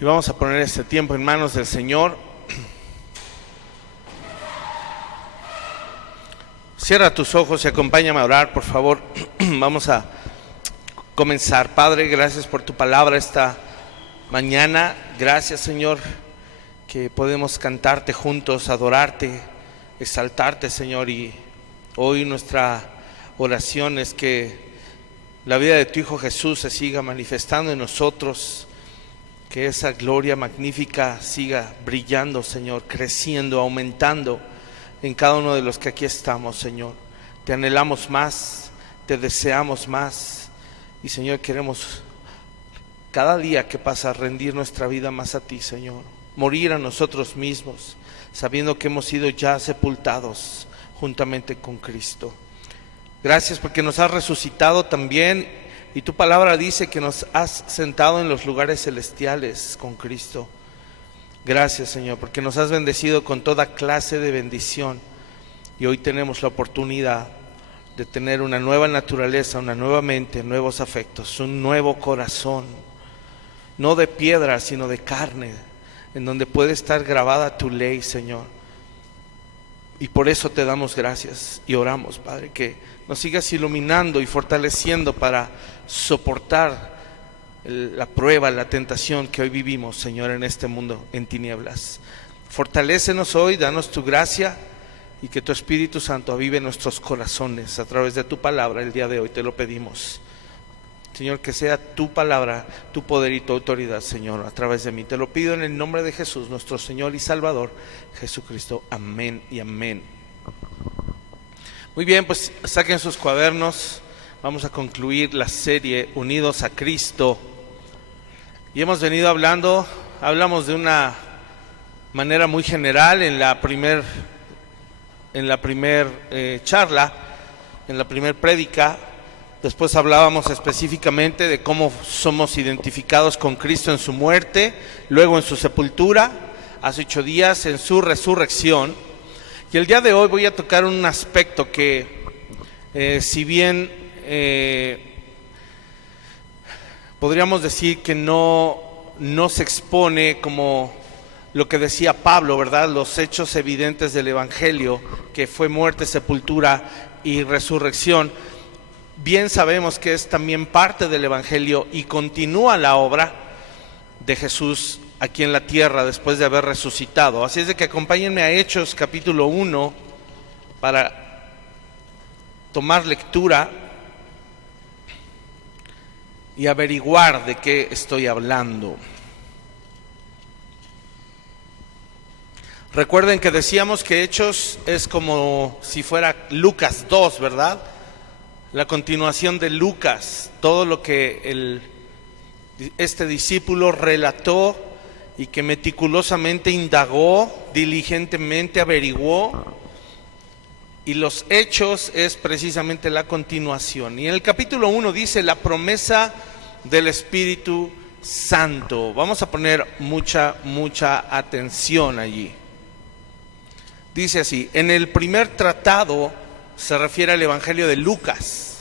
Y vamos a poner este tiempo en manos del Señor. Cierra tus ojos y acompáñame a orar, por favor. Vamos a comenzar. Padre, gracias por tu palabra esta mañana. Gracias, Señor, que podemos cantarte juntos, adorarte, exaltarte, Señor. Y hoy nuestra oración es que la vida de tu Hijo Jesús se siga manifestando en nosotros, que esa gloria magnífica siga brillando, Señor, creciendo, aumentando en cada uno de los que aquí estamos, Señor. Te anhelamos más, te deseamos más, y Señor, queremos cada día que pasa rendir nuestra vida más a ti, Señor, morir a nosotros mismos, sabiendo que hemos sido ya sepultados juntamente con Cristo. Gracias porque nos has resucitado también, y tu palabra dice que nos has sentado en los lugares celestiales con Cristo. Gracias, Señor, porque nos has bendecido con toda clase de bendición, y hoy tenemos la oportunidad de tener una nueva naturaleza, una nueva mente, nuevos afectos, un nuevo corazón, no de piedra sino de carne, en donde puede estar grabada tu ley, Señor. Y por eso te damos gracias y oramos, Padre, que nos sigas iluminando y fortaleciendo para soportar la prueba, la tentación que hoy vivimos, Señor, en este mundo en tinieblas. Fortalécenos hoy, danos tu gracia, y que tu Espíritu Santo avive nuestros corazones a través de tu palabra el día de hoy. Te lo pedimos, Señor, que sea tu palabra, tu poder y tu autoridad, Señor, a través de mí. Te lo pido en el nombre de Jesús, nuestro Señor y Salvador, Jesucristo. Amén y amén. Muy bien, pues saquen sus cuadernos. Vamos a concluir la serie Unidos a Cristo. Y hemos venido hablamos de una manera muy general en la primer charla, en la primer prédica. Después hablábamos específicamente de cómo somos identificados con Cristo en su muerte, luego en su sepultura, hace 8 días en su resurrección. Y el día de hoy voy a tocar un aspecto que, si bien podríamos decir que no se expone como lo que decía Pablo, ¿verdad? Los hechos evidentes del Evangelio, que fue muerte, sepultura y resurrección. Bien sabemos que es también parte del Evangelio y continúa la obra de Jesús aquí en la tierra después de haber resucitado. Así es de que acompáñenme a Hechos capítulo 1 para tomar lectura y averiguar de qué estoy hablando. Recuerden que decíamos que Hechos es como si fuera Lucas 2, ¿verdad? La continuación de Lucas, todo lo que este discípulo relató y que meticulosamente indagó, diligentemente averiguó, y los Hechos es precisamente la continuación. Y en el capítulo 1 dice la promesa del Espíritu Santo. Vamos a poner mucha atención allí. Dice así: en el primer tratado, se refiere al Evangelio de Lucas,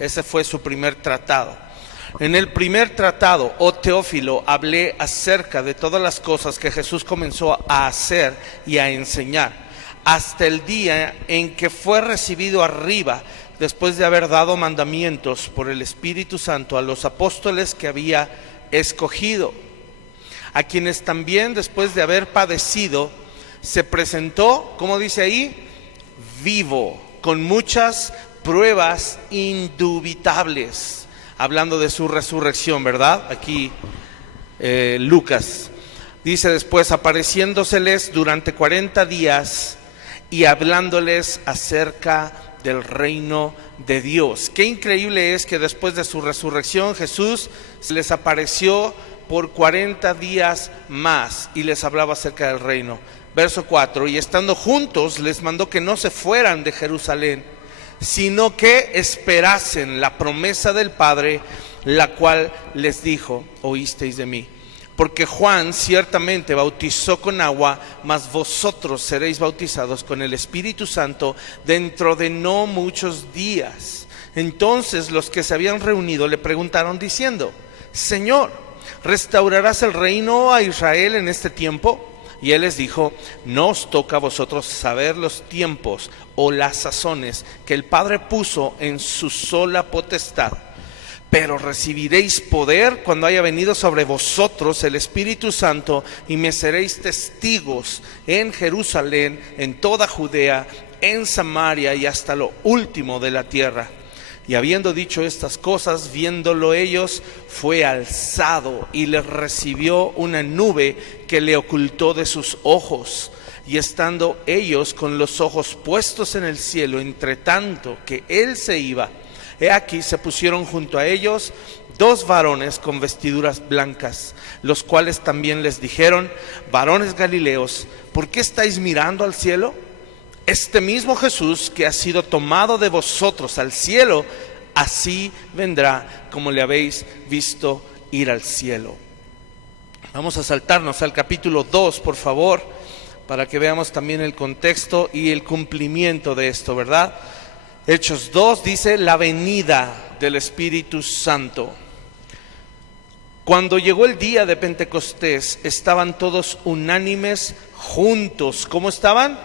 ese fue su primer tratado. En el primer tratado, oh Teófilo, hablé acerca de todas las cosas que Jesús comenzó a hacer y a enseñar, hasta el día en que fue recibido arriba, después de haber dado mandamientos por el Espíritu Santo a los apóstoles que había escogido, a quienes también después de haber padecido, se presentó, ¿cómo dice ahí? Vivo, con muchas pruebas indubitables, hablando de su resurrección, ¿verdad? Aquí Lucas dice después, apareciéndoseles durante 40 días y hablándoles acerca del reino de Dios. Qué increíble es que después de su resurrección Jesús se les apareció por 40 días más y les hablaba acerca del reino. Verso 4, y estando juntos les mandó que no se fueran de Jerusalén, sino que esperasen la promesa del Padre, la cual les dijo, oísteis de mí. Porque Juan ciertamente bautizó con agua, mas vosotros seréis bautizados con el Espíritu Santo dentro de no muchos días. Entonces los que se habían reunido le preguntaron diciendo, Señor, ¿restaurarás el reino a Israel en este tiempo? Y él les dijo: no os toca a vosotros saber los tiempos o las sazones que el Padre puso en su sola potestad, pero recibiréis poder cuando haya venido sobre vosotros el Espíritu Santo, y me seréis testigos en Jerusalén, en toda Judea, en Samaria y hasta lo último de la tierra. Y habiendo dicho estas cosas, viéndolo ellos, fue alzado y les recibió una nube que le ocultó de sus ojos. Y estando ellos con los ojos puestos en el cielo, entre tanto que él se iba, he aquí se pusieron junto a ellos 2 varones con vestiduras blancas, los cuales también les dijeron: varones galileos, ¿por qué estáis mirando al cielo? Este mismo Jesús que ha sido tomado de vosotros al cielo, así vendrá como le habéis visto ir al cielo. Vamos a saltarnos al capítulo 2, por favor, para que veamos también el contexto y el cumplimiento de esto, ¿verdad? Hechos 2 dice: la venida del Espíritu Santo. Cuando llegó el día de Pentecostés, estaban todos unánimes juntos. ¿Cómo estaban?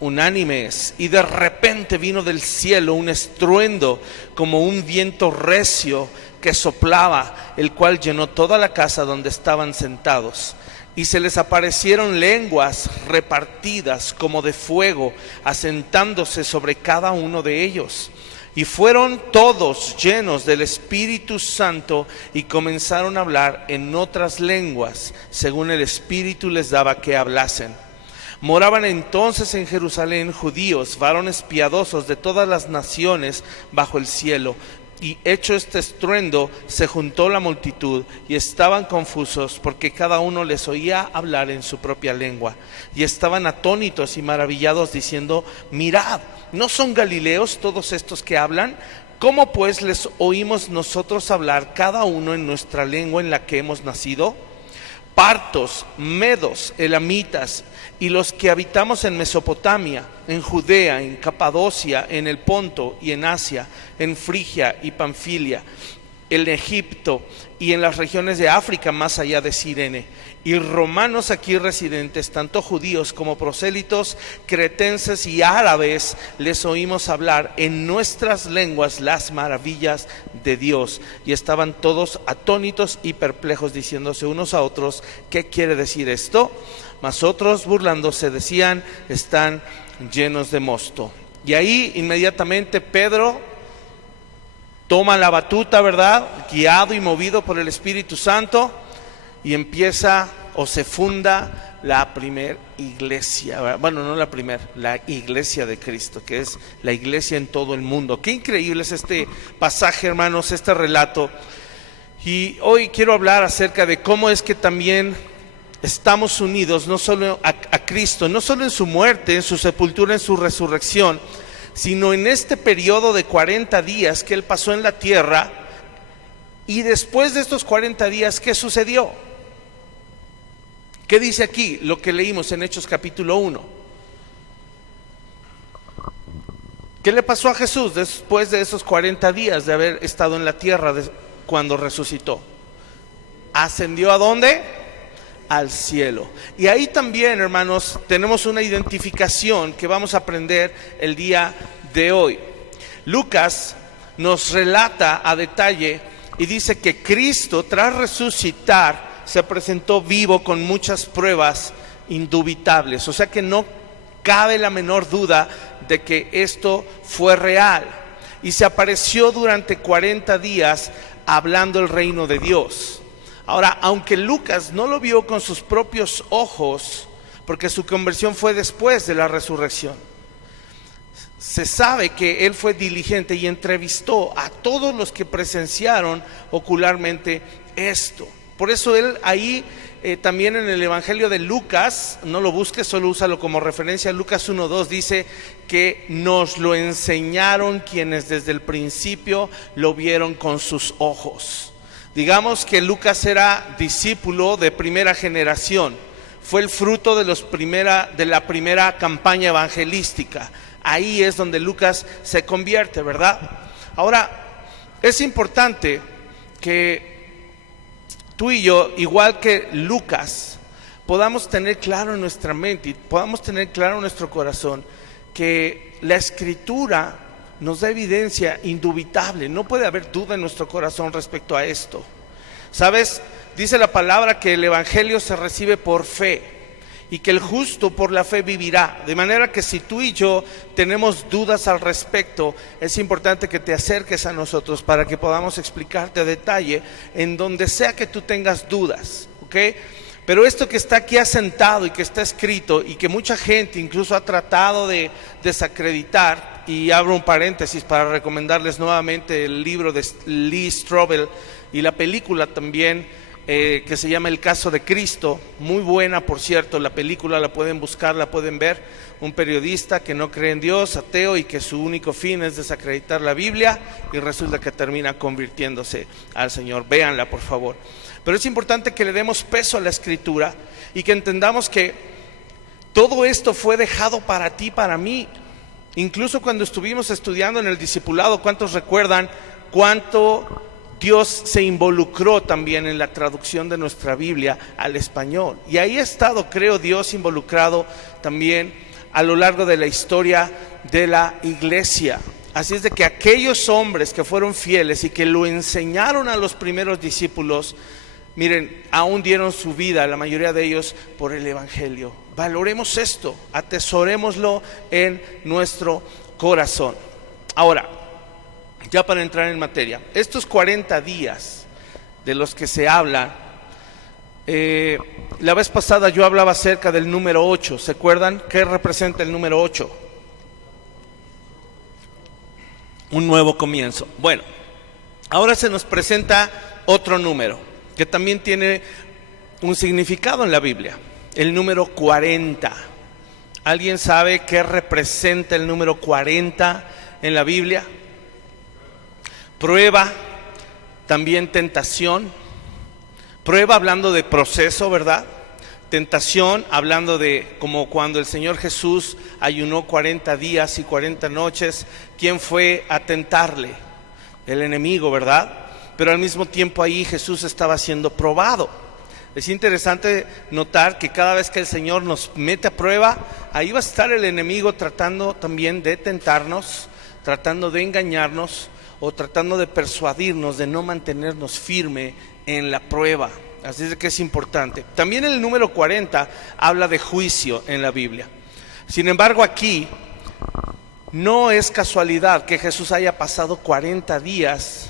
Unánimes. Y de repente vino del cielo un estruendo como un viento recio que soplaba, el cual llenó toda la casa donde estaban sentados. Y se les aparecieron lenguas repartidas como de fuego, asentándose sobre cada uno de ellos. Y fueron todos llenos del Espíritu Santo y comenzaron a hablar en otras lenguas, según el Espíritu les daba que hablasen. Moraban entonces en Jerusalén judíos, varones piadosos de todas las naciones bajo el cielo. Y hecho este estruendo, se juntó la multitud y estaban confusos, porque cada uno les oía hablar en su propia lengua. Y estaban atónitos y maravillados, diciendo: mirad, ¿no son galileos todos estos que hablan? ¿Cómo pues les oímos nosotros hablar cada uno en nuestra lengua en la que hemos nacido? Partos, medos, elamitas, y los que habitamos en Mesopotamia, en Judea, en Capadocia, en el Ponto y en Asia, en Frigia y Panfilia, en Egipto y en las regiones de África más allá de Cirene, y romanos aquí residentes, tanto judíos como prosélitos, cretenses y árabes, les oímos hablar en nuestras lenguas las maravillas de Dios. Y estaban todos atónitos y perplejos, diciéndose unos a otros: ¿qué quiere decir esto? Mas otros, burlándose, decían: están llenos de mosto. Y ahí inmediatamente Pedro toma la batuta, ¿verdad? Guiado y movido por el Espíritu Santo, y empieza o se funda la primera iglesia, ¿verdad? Bueno, no la primera, la iglesia de Cristo, que es la iglesia en todo el mundo. Qué increíble es este pasaje, hermanos, este relato. Y hoy quiero hablar acerca de cómo es que también estamos unidos no solo a Cristo, no solo en su muerte, en su sepultura, en su resurrección, sino en este periodo de 40 días que Él pasó en la tierra. Y después de estos 40 días, ¿qué sucedió? ¿Qué dice aquí? Lo que leímos en Hechos capítulo 1. ¿Qué le pasó a Jesús después de esos 40 días de haber estado en la tierra cuando resucitó? ¿Ascendió a dónde? Al cielo. Y ahí también, hermanos, tenemos una identificación que vamos a aprender el día de hoy. Lucas nos relata a detalle y dice que Cristo, tras resucitar, se presentó vivo con muchas pruebas indubitables. O sea que no cabe la menor duda de que esto fue real. Y se apareció durante 40 días hablando el reino de Dios. Ahora, aunque Lucas no lo vio con sus propios ojos, porque su conversión fue después de la resurrección, se sabe que él fue diligente y entrevistó a todos los que presenciaron ocularmente esto. Por eso él ahí también en el Evangelio de Lucas, no lo busques, solo úsalo como referencia. Lucas 1:2 dice que nos lo enseñaron quienes desde el principio lo vieron con sus ojos. Digamos que Lucas era discípulo de primera generación, fue el fruto de la primera campaña evangelística. Ahí es donde Lucas se convierte, ¿verdad? Ahora, es importante que tú y yo, igual que Lucas, podamos tener claro en nuestra mente y podamos tener claro en nuestro corazón que la Escritura nos da evidencia indubitable. No puede haber duda en nuestro corazón respecto a esto. ¿Sabes? Dice la palabra que el Evangelio se recibe por fe y que el justo por la fe vivirá. De manera que si tú y yo tenemos dudas al respecto, es importante que te acerques a nosotros para que podamos explicarte a detalle en donde sea que tú tengas dudas, ¿ok? Pero esto que está aquí asentado y que está escrito y que mucha gente incluso ha tratado de desacreditar, y abro un paréntesis para recomendarles nuevamente el libro de Lee Strobel y la película también, que se llama El caso de Cristo, muy buena por cierto, la película la pueden buscar, la pueden ver, un periodista que no cree en Dios, ateo, y que su único fin es desacreditar la Biblia, y resulta que termina convirtiéndose al Señor. Véanla por favor. Pero es importante que le demos peso a la Escritura y que entendamos que todo esto fue dejado para ti, para mí. Incluso cuando estuvimos estudiando en el discipulado, ¿cuántos recuerdan cuánto Dios se involucró también en la traducción de nuestra Biblia al español? Y ahí ha estado, creo, Dios involucrado también a lo largo de la historia de la iglesia. Así es de que aquellos hombres que fueron fieles y que lo enseñaron a los primeros discípulos, miren, aún dieron su vida, la mayoría de ellos, por el Evangelio. Valoremos esto, atesorémoslo en nuestro corazón. Ahora, ya para entrar en materia, estos 40 días de los que se habla, la vez pasada yo hablaba acerca del número 8, ¿se acuerdan? ¿Qué representa el número 8? Un nuevo comienzo. Bueno, ahora se nos presenta otro número que también tiene un significado en la Biblia, el número 40. ¿Alguien sabe qué representa el número 40 en la Biblia? Prueba, también tentación. Prueba hablando de proceso, ¿verdad? Tentación hablando de como cuando el Señor Jesús ayunó 40 días y 40 noches. ¿Quién fue a tentarle? El enemigo, ¿verdad? Pero al mismo tiempo ahí Jesús estaba siendo probado. Es interesante notar que cada vez que el Señor nos mete a prueba, ahí va a estar el enemigo tratando también de tentarnos, tratando de engañarnos o tratando de persuadirnos de no mantenernos firme en la prueba. Así es que es importante. También el número 40 habla de juicio en la Biblia. Sin embargo, aquí no es casualidad que Jesús haya pasado 40 días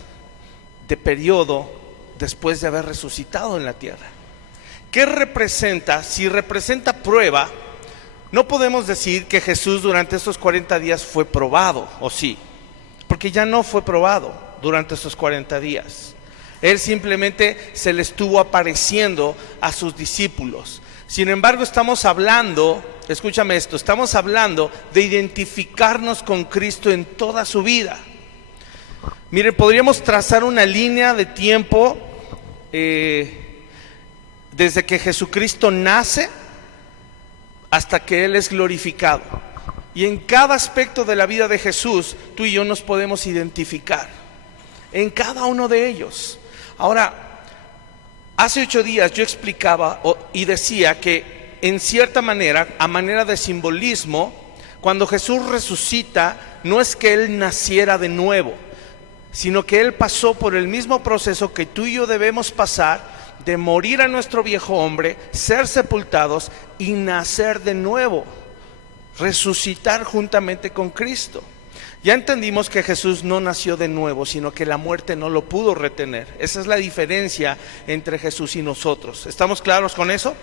de periodo después de haber resucitado en la tierra. ¿Qué representa? Si representa prueba, no podemos decir que Jesús durante estos 40 días fue probado, ¿o sí? Porque ya no fue probado durante estos 40 días. Él simplemente se le estuvo apareciendo a sus discípulos. Sin embargo, estamos hablando, escúchame esto, estamos hablando de identificarnos con Cristo en toda su vida. Mire, podríamos trazar una línea de tiempo desde que Jesucristo nace hasta que Él es glorificado. Y en cada aspecto de la vida de Jesús, tú y yo nos podemos identificar. En cada uno de ellos. Ahora, hace 8 días yo explicaba y decía que en cierta manera, a manera de simbolismo, cuando Jesús resucita, no es que Él naciera de nuevo, sino que Él pasó por el mismo proceso que tú y yo debemos pasar, de morir a nuestro viejo hombre, ser sepultados y nacer de nuevo, resucitar juntamente con Cristo. Ya entendimos que Jesús no nació de nuevo, sino que la muerte no lo pudo retener. Esa es la diferencia entre Jesús y nosotros. ¿Estamos claros con eso?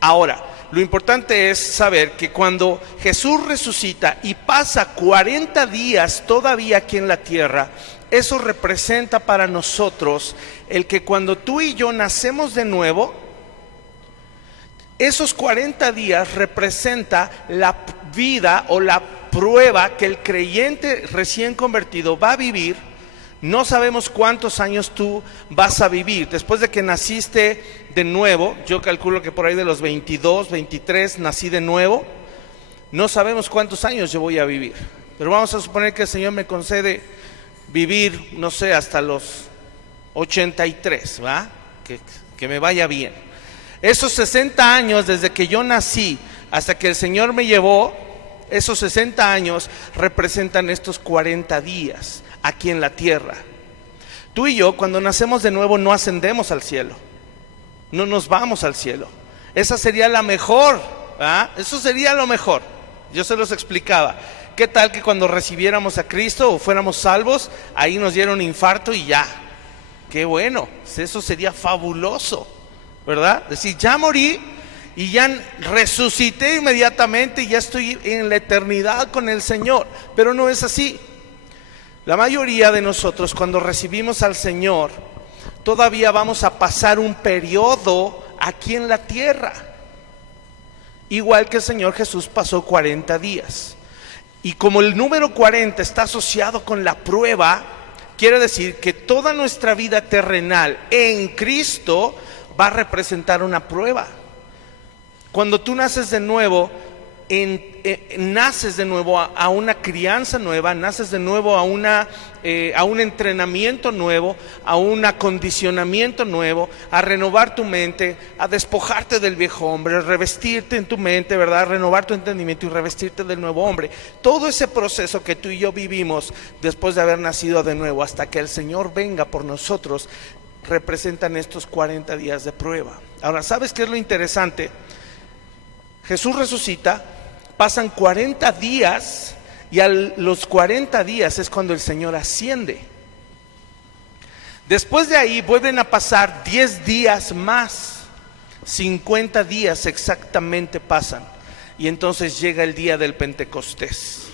Ahora, lo importante es saber que cuando Jesús resucita y pasa 40 días todavía aquí en la tierra, eso representa para nosotros el que cuando tú y yo nacemos de nuevo, esos 40 días representa la vida o la prueba que el creyente recién convertido va a vivir. No sabemos cuántos años tú vas a vivir. Después de que naciste de nuevo, yo calculo que por ahí de los 22, 23 nací de nuevo. No sabemos cuántos años yo voy a vivir. Pero vamos a suponer que el Señor me concede vivir, no sé, hasta los 83, ¿va? Que que me vaya bien. Esos 60 años desde que yo nací hasta que el Señor me llevó, esos 60 años representan estos 40 días aquí en la tierra. Tú y yo, cuando nacemos de nuevo, no ascendemos al cielo, no nos vamos al cielo. Esa sería la mejor, ¿ah? Eso sería lo mejor. Yo se los explicaba. ¿Qué tal que cuando recibiéramos a Cristo o fuéramos salvos, ahí nos diera un infarto y ya? Qué bueno, eso sería fabuloso, ¿verdad? Decir, ya morí y ya resucité inmediatamente y ya estoy en la eternidad con el Señor. Pero no es así. La mayoría de nosotros, cuando recibimos al Señor, todavía vamos a pasar un periodo aquí en la tierra, igual que el Señor Jesús pasó 40 días. Y como el número 40 está asociado con la prueba, quiere decir que toda nuestra vida terrenal en Cristo va a representar una prueba. Cuando tú naces de nuevo, naces de nuevo a una crianza nueva, naces de nuevo a un entrenamiento nuevo, a un acondicionamiento nuevo, a renovar tu mente, a despojarte del viejo hombre, a revestirte en tu mente, ¿verdad? A renovar tu entendimiento y revestirte del nuevo hombre. Todo ese proceso que tú y yo vivimos después de haber nacido de nuevo hasta que el Señor venga por nosotros, representan estos 40 días de prueba. Ahora, ¿sabes qué es lo interesante? Jesús resucita, pasan 40 días y a los 40 días es cuando el Señor asciende. Después de ahí vuelven a pasar 10 días más, 50 días exactamente pasan. Y entonces llega el día del Pentecostés.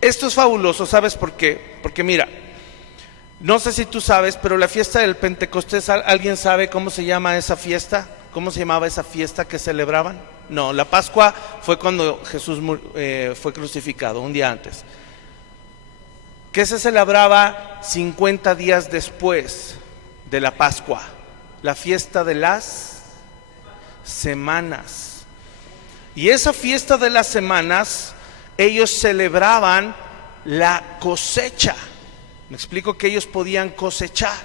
Esto es fabuloso, ¿sabes por qué? Porque mira, no sé si tú sabes, pero la fiesta del Pentecostés, ¿alguien sabe cómo se llama esa fiesta? ¿Cómo se llamaba esa fiesta que celebraban? No, la Pascua fue cuando Jesús fue crucificado, un día antes. ¿Qué se celebraba 50 días después de la Pascua? La fiesta de las semanas. Y esa fiesta de las semanas, ellos celebraban la cosecha. Me explico, que ellos podían cosechar.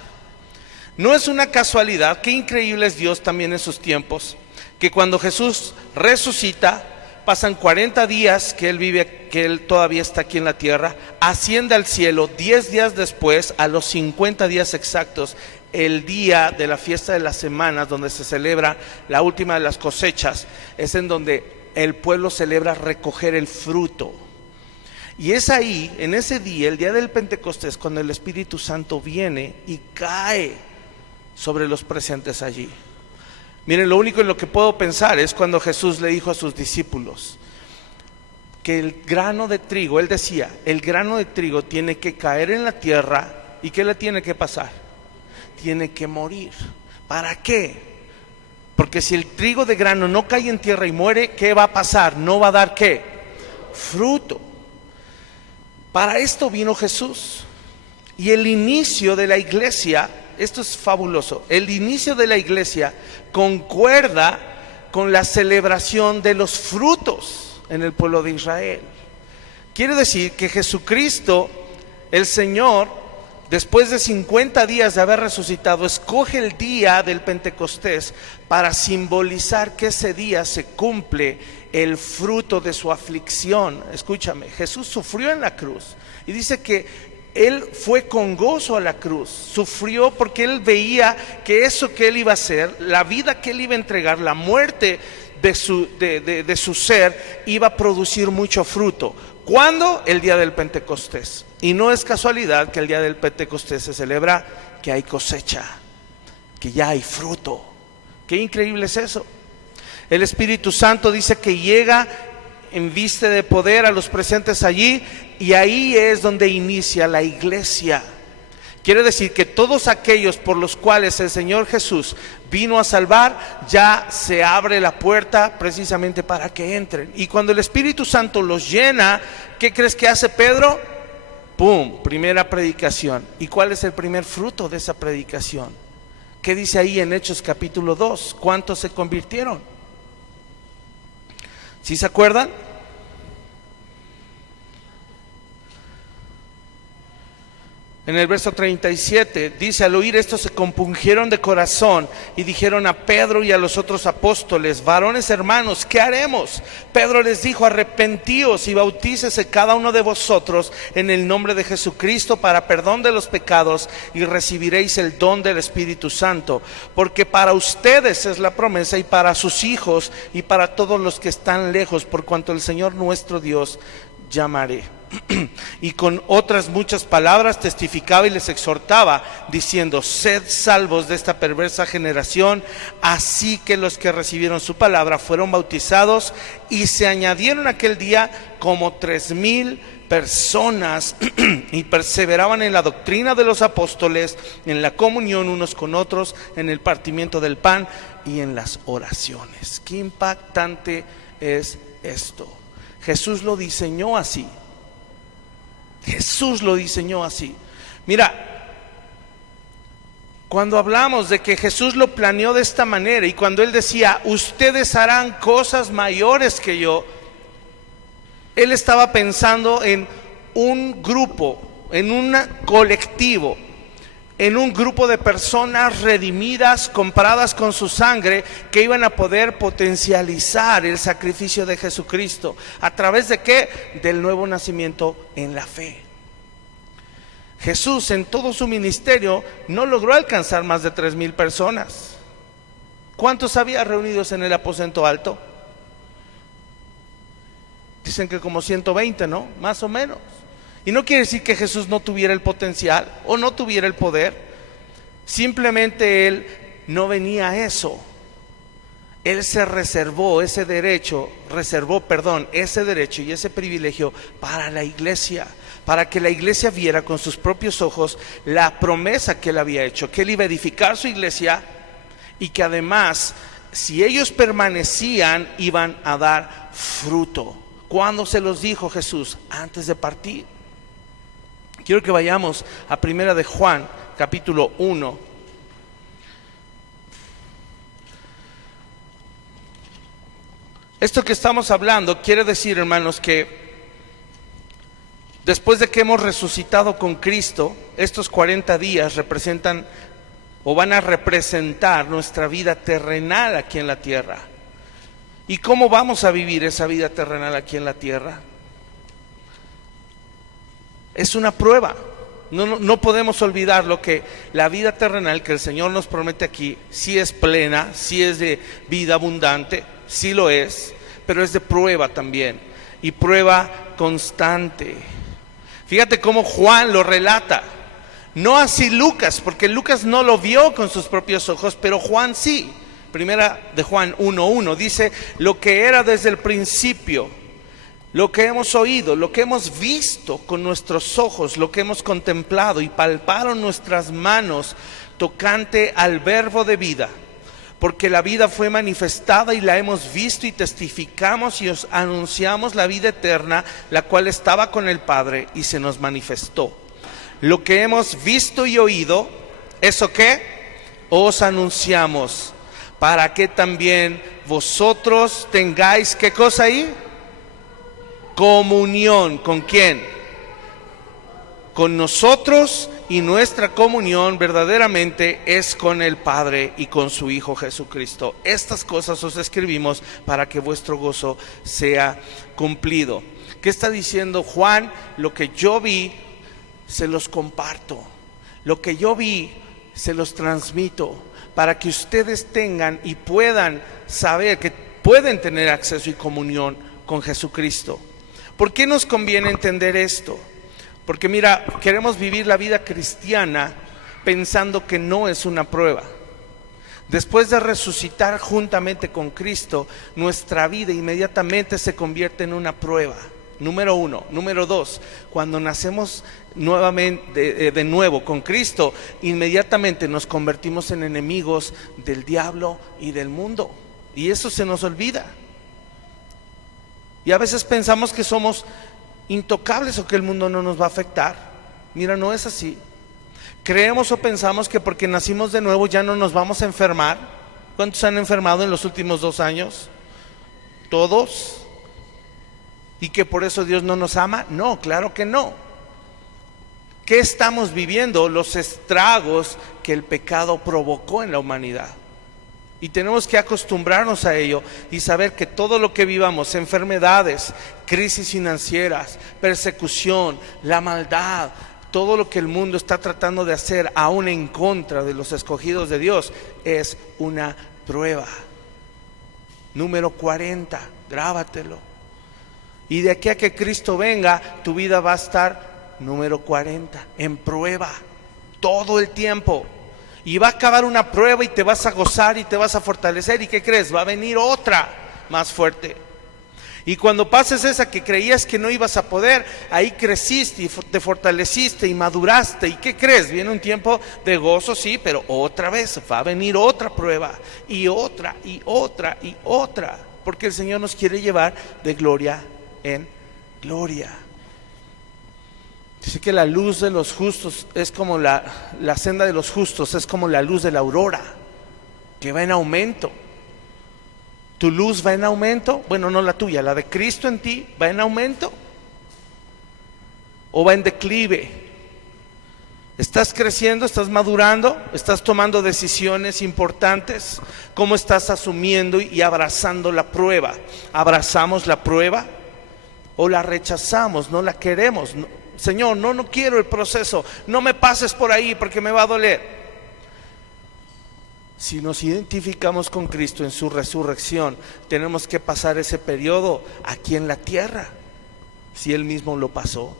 No es una casualidad, qué increíble es Dios también en sus tiempos, que cuando Jesús resucita, pasan 40 días que Él vive, que Él todavía está aquí en la tierra, asciende al cielo, 10 días después, a los 50 días exactos, el día de la fiesta de las semanas, donde se celebra la última de las cosechas, es en donde el pueblo celebra recoger el fruto. Y es ahí, en ese día, el día del Pentecostés, cuando el Espíritu Santo viene y cae sobre los presentes allí. Miren, lo único en lo que puedo pensar es cuando Jesús le dijo a sus discípulos que el grano de trigo, Él decía, el grano de trigo tiene que caer en la tierra. ¿Y qué le tiene que pasar? Tiene que morir. ¿Para qué? Porque si el trigo de grano no cae en tierra y muere, ¿qué va a pasar? No va a dar ¿qué? Fruto. Para esto vino Jesús. Y el inicio de la iglesia, esto es fabuloso, el inicio de la iglesia concuerda con la celebración de los frutos en el pueblo de Israel. Quiere decir que Jesucristo, el Señor, después de 50 días de haber resucitado, escoge el día del Pentecostés para simbolizar que ese día se cumple el fruto de su aflicción. Escúchame, Jesús sufrió en la cruz y dice que Él fue con gozo a la cruz, sufrió porque Él veía que eso que Él iba a hacer, la vida que Él iba a entregar, la muerte de su ser, iba a producir mucho fruto. ¿Cuándo? El día del Pentecostés. Y no es casualidad que el día del Pentecostés se celebra que hay cosecha, que ya hay fruto. Qué increíble es eso. El Espíritu Santo dice que llega en viste de poder a los presentes allí, y ahí es donde inicia la iglesia. Quiere decir que todos aquellos por los cuales el Señor Jesús vino a salvar, ya se abre la puerta precisamente para que entren. Y cuando el Espíritu Santo los llena, ¿qué crees que hace Pedro? ¡Pum! Primera predicación. ¿Y cuál es el primer fruto de esa predicación? ¿Qué dice ahí en Hechos capítulo 2? ¿Cuántos se convirtieron? ¿Sí se acuerdan? En el verso 37 dice: al oír esto se compungieron de corazón y dijeron a Pedro y a los otros apóstoles: varones hermanos, ¿qué haremos? Pedro les dijo: arrepentíos y bautícese cada uno de vosotros en el nombre de Jesucristo para perdón de los pecados, y recibiréis el don del Espíritu Santo, porque para ustedes es la promesa, y para sus hijos y para todos los que están lejos, por cuanto el Señor nuestro Dios llamaré. Y con otras muchas palabras testificaba y les exhortaba, diciendo: sed salvos de esta perversa generación. Así que los que recibieron su palabra fueron bautizados, y se añadieron aquel día como 3,000 personas, y perseveraban en la doctrina de los apóstoles, en la comunión unos con otros, en el partimiento del pan y en las oraciones. Qué impactante es esto. Jesús lo diseñó así. Jesús lo diseñó así. Mira, cuando hablamos de que Jesús lo planeó de esta manera, y cuando Él decía: ustedes harán cosas mayores que yo, Él estaba pensando en un grupo, en un colectivo, en un grupo de personas redimidas, compradas con su sangre, que iban a poder potencializar el sacrificio de Jesucristo. ¿A través de qué? Del nuevo nacimiento en la fe. Jesús en todo su ministerio no logró alcanzar más de 3,000 personas. ¿Cuántos había reunidos en el aposento alto? Dicen que como 120, ¿no? Más o menos. Y no quiere decir que Jesús no tuviera el potencial o no tuviera el poder. Simplemente Él no venía a eso. Él se reservó ese derecho, ese derecho y ese privilegio para la iglesia, para que la iglesia viera con sus propios ojos la promesa que Él había hecho, que Él iba a edificar su iglesia, y que además, si ellos permanecían, iban a dar fruto. ¿Cuándo se los dijo Jesús? Antes de partir. Quiero que vayamos a Primera de Juan, capítulo 1. Esto que estamos hablando quiere decir, hermanos, que después de que hemos resucitado con Cristo, estos 40 días representan o van a representar nuestra vida terrenal aquí en la tierra. ¿Y cómo vamos a vivir esa vida terrenal aquí en la tierra? Es una prueba. No podemos olvidar lo que la vida terrenal que el Señor nos promete aquí, sí es plena, sí es de vida abundante, sí lo es, pero es de prueba también, y prueba constante. Fíjate cómo Juan lo relata. No así Lucas, porque Lucas no lo vio con sus propios ojos, pero Juan sí. Primera de Juan 1:1 dice: lo que era desde el principio, lo que hemos oído, lo que hemos visto con nuestros ojos, lo que hemos contemplado y palparon nuestras manos tocante al verbo de vida. Porque la vida fue manifestada y la hemos visto, y testificamos y os anunciamos la vida eterna, la cual estaba con el Padre y se nos manifestó. Lo que hemos visto y oído, ¿eso qué? Os anunciamos, para que también vosotros tengáis, ¿qué cosa ahí? Comunión. ¿Con quién? Con nosotros, y nuestra comunión verdaderamente es con el Padre y con su Hijo Jesucristo. Estas cosas os escribimos para que vuestro gozo sea cumplido. ¿Qué está diciendo Juan? Lo que yo vi, se los comparto. Lo que yo vi, se los transmito, para que ustedes tengan y puedan saber que pueden tener acceso y comunión con Jesucristo. ¿Por qué nos conviene entender esto? Porque mira, queremos vivir la vida cristiana pensando que no es una prueba. Después de resucitar juntamente con Cristo, nuestra vida inmediatamente se convierte en una prueba. Número 1. Número 2, cuando nacemos nuevamente de nuevo con Cristo, inmediatamente nos convertimos en enemigos del diablo y del mundo, y eso se nos olvida. Y a veces pensamos que somos intocables o que el mundo no nos va a afectar. Mira, no es así. Creemos o pensamos que porque nacimos de nuevo ya no nos vamos a enfermar. ¿Cuántos se han enfermado en los últimos 2 años? ¿Todos? ¿Y que por eso Dios no nos ama? No, claro que no. ¿Qué estamos viviendo? Los estragos que el pecado provocó en la humanidad. Y tenemos que acostumbrarnos a ello y saber que todo lo que vivamos, enfermedades, crisis financieras, persecución, la maldad, todo lo que el mundo está tratando de hacer aún en contra de los escogidos de Dios, es una prueba. Número 40, grábatelo. Y de aquí a que Cristo venga, tu vida va a estar, número 40, en prueba, todo el tiempo. Y va a acabar una prueba y te vas a gozar y te vas a fortalecer. ¿Y qué crees? Va a venir otra más fuerte. Y cuando pases esa que creías que no ibas a poder, ahí creciste y te fortaleciste y maduraste. ¿Y qué crees? Viene un tiempo de gozo, sí, pero otra vez va a venir otra prueba y otra y otra y otra. Porque el Señor nos quiere llevar de gloria en gloria. Dice que la luz de los justos es como la senda de los justos, es como la luz de la aurora, que va en aumento. ¿Tu luz va en aumento? Bueno, no la tuya, la de Cristo en ti, ¿va en aumento? ¿O va en declive? ¿Estás creciendo? ¿Estás madurando? ¿Estás tomando decisiones importantes? ¿Cómo estás asumiendo y abrazando la prueba? ¿Abrazamos la prueba o la rechazamos? No la queremos. Señor, no quiero el proceso, no me pases por ahí porque me va a doler. Si nos identificamos con Cristo en su resurrección, tenemos que pasar ese periodo aquí en la tierra, si Él mismo lo pasó.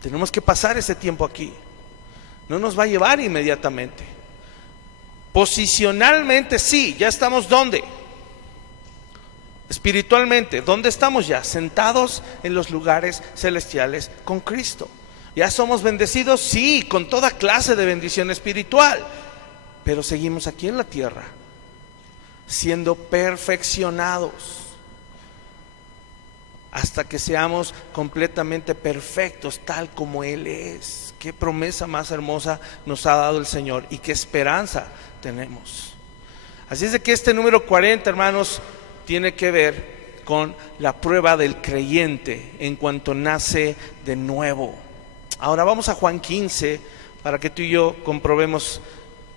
Tenemos que pasar ese tiempo aquí. No nos va a llevar inmediatamente. Posicionalmente sí, ya estamos ¿dónde? Espiritualmente, ¿dónde estamos ya? Sentados en los lugares celestiales con Cristo. ¿Ya somos bendecidos? Sí, con toda clase de bendición espiritual. Pero seguimos aquí en la tierra, siendo perfeccionados, hasta que seamos completamente perfectos, tal como Él es. Qué promesa más hermosa nos ha dado el Señor y qué esperanza tenemos. Así es de que este número 40, hermanos, tiene que ver con la prueba del creyente en cuanto nace de nuevo. Ahora vamos a Juan 15 para que tú y yo comprobemos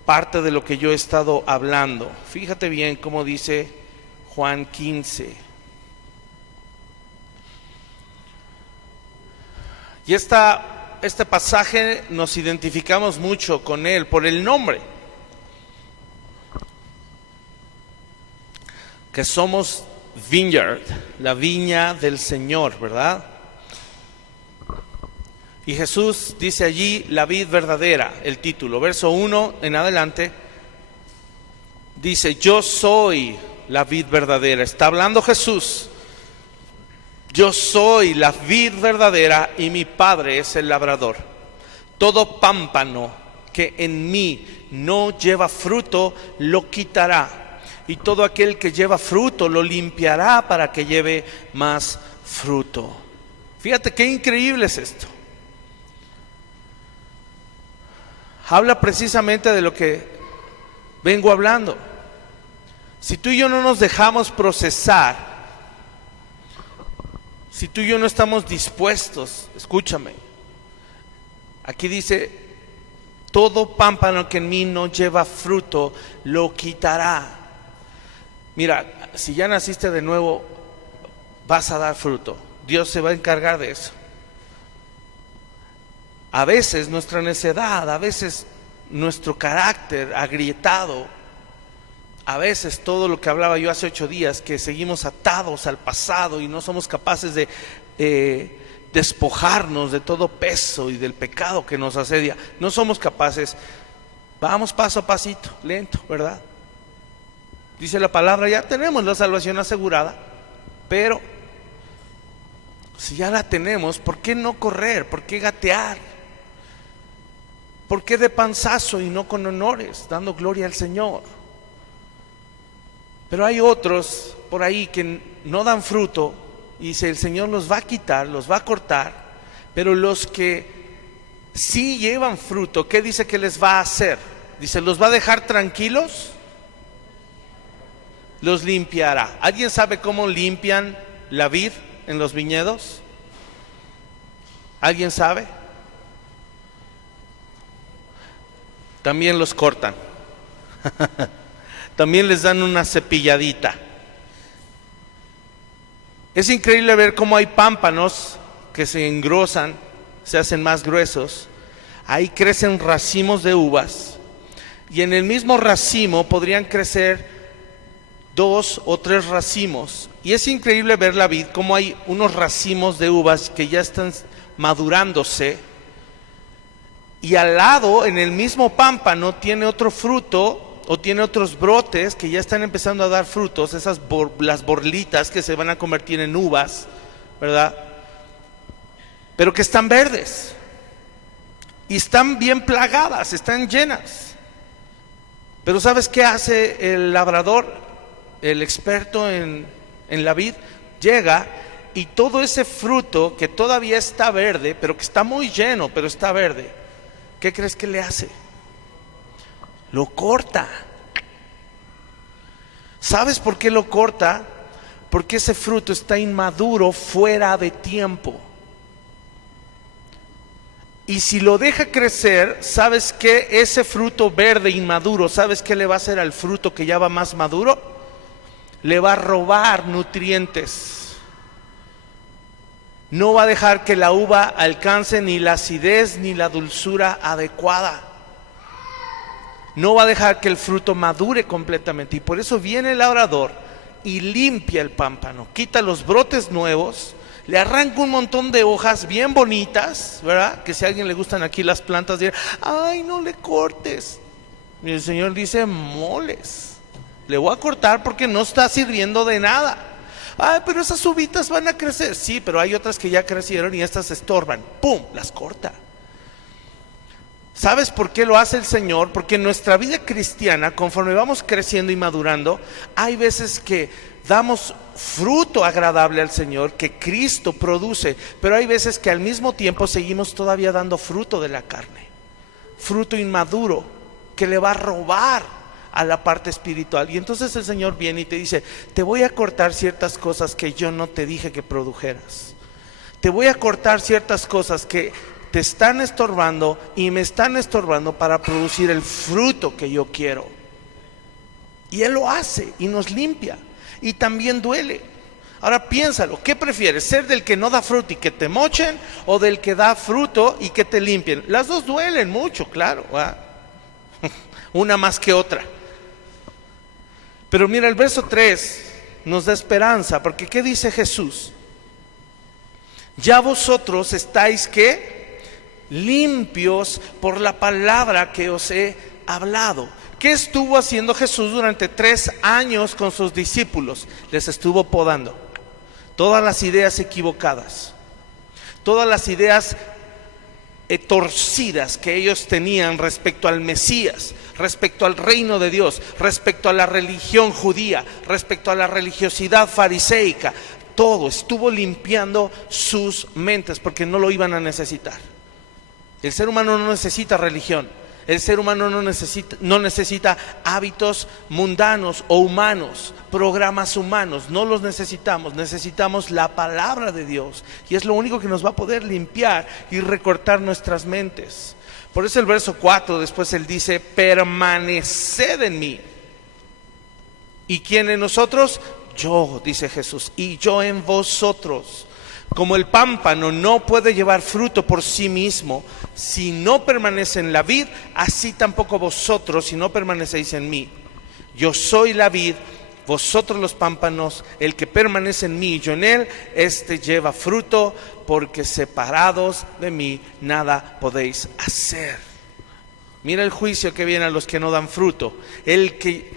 parte de lo que yo he estado hablando. Fíjate bien cómo dice Juan 15. Y este pasaje nos identificamos mucho con él por el nombre. Que somos vineyard, la viña del Señor, ¿verdad? Y Jesús dice allí, la vid verdadera, el título, verso 1 en adelante, dice, yo soy la vid verdadera. Está hablando Jesús. Yo soy la vid verdadera y mi Padre es el labrador. Todo pámpano que en mí no lleva fruto, lo quitará. Y todo aquel que lleva fruto lo limpiará para que lleve más fruto. Fíjate qué increíble es esto. Habla precisamente de lo que vengo hablando. Si tú y yo no nos dejamos procesar, si tú y yo no estamos dispuestos, escúchame, aquí dice, todo pámpano que en mí no lleva fruto, lo quitará. Mira, si ya naciste de nuevo, vas a dar fruto. Dios se va a encargar de eso. A veces nuestra necedad, a veces nuestro carácter agrietado, a veces todo lo que hablaba yo hace 8 días, que seguimos atados al pasado y no somos capaces de despojarnos de todo peso y del pecado que nos asedia. No somos capaces. Vamos paso a pasito, lento, ¿verdad? Dice la palabra, ya tenemos la salvación asegurada, pero si ya la tenemos, ¿por qué no correr? ¿Por qué gatear? ¿Por qué de panzazo y no con honores, dando gloria al Señor? Pero hay otros por ahí que no dan fruto y dice, el Señor los va a quitar, los va a cortar, pero los que sí llevan fruto, ¿qué dice que les va a hacer? Dice, ¿los va a dejar tranquilos? Los limpiará. ¿Alguien sabe cómo limpian la vid en los viñedos? ¿Alguien sabe? También los cortan. También les dan una cepilladita. Es increíble ver cómo hay pámpanos que se engrosan, se hacen más gruesos. Ahí crecen racimos de uvas. Y en el mismo racimo podrían crecer 2 o 3 racimos. Y es increíble ver la vid, cómo hay unos racimos de uvas que ya están madurándose. Y al lado, en el mismo pámpano, tiene otro fruto o tiene otros brotes que ya están empezando a dar frutos, las borlitas que se van a convertir en uvas, ¿verdad? Pero que están verdes y están bien plagadas, están llenas. Pero ¿sabes qué hace el labrador, el experto en la vid? Llega y todo ese fruto que todavía está verde, pero que está muy lleno, pero está verde, ¿qué crees que le hace? Lo corta. ¿Sabes por qué lo corta? Porque ese fruto está inmaduro, fuera de tiempo. Y si lo deja crecer, ¿sabes qué? Ese fruto verde inmaduro, ¿sabes qué le va a hacer al fruto que ya va más maduro? Le va a robar nutrientes. No va a dejar que la uva alcance ni la acidez ni la dulzura adecuada. No va a dejar que el fruto madure completamente. Y por eso viene el labrador y limpia el pámpano, quita los brotes nuevos, le arranca un montón de hojas bien bonitas, ¿verdad? Que si a alguien le gustan aquí las plantas, dirá, ay, no le cortes. Y el Señor dice, moles, le voy a cortar porque no está sirviendo de nada. Ay, pero esas uvitas van a crecer. Sí, pero hay otras que ya crecieron y estas estorban. ¡Pum! Las corta. ¿Sabes por qué lo hace el Señor? Porque en nuestra vida cristiana, conforme vamos creciendo y madurando, hay veces que damos fruto agradable al Señor, que Cristo produce, pero hay veces que al mismo tiempo seguimos todavía dando fruto de la carne, fruto inmaduro, que le va a robar a la parte espiritual. Y entonces el Señor viene y te dice, te voy a cortar ciertas cosas que yo no te dije que produjeras. Te voy a cortar ciertas cosas que te están estorbando y me están estorbando para producir el fruto que yo quiero. Y Él lo hace y nos limpia. Y también duele. Ahora piénsalo, ¿qué prefieres? ¿Ser del que no da fruto y que te mochen, o del que da fruto y que te limpien? Las dos duelen mucho, claro, ¿verdad? Una más que otra. Pero mira, el verso 3 nos da esperanza, porque ¿qué dice Jesús? Ya vosotros estáis, ¿qué? Limpios por la palabra que os he hablado. ¿Qué estuvo haciendo Jesús durante 3 años con sus discípulos? Les estuvo podando todas las ideas equivocadas, todas las ideas torcidas que ellos tenían respecto al Mesías, respecto al reino de Dios, respecto a la religión judía, respecto a la religiosidad fariseica. Todo estuvo limpiando sus mentes, porque no lo iban a necesitar. El ser humano no necesita religión. El ser humano no necesita hábitos mundanos o humanos, programas humanos. No los necesitamos. Necesitamos la palabra de Dios, y es lo único que nos va a poder limpiar y recortar nuestras mentes. Por eso el verso 4, después Él dice, permaneced en mí. ¿Y quién en nosotros? Yo, dice Jesús, y yo en vosotros. Como el pámpano no puede llevar fruto por sí mismo si no permanece en la vid, así tampoco vosotros si no permanecéis en mí. Yo soy la vid, vosotros los pámpanos. El que permanece en mí y yo en él, este lleva fruto, porque separados de mí nada podéis hacer. Mira el juicio que viene a los que no dan fruto. El que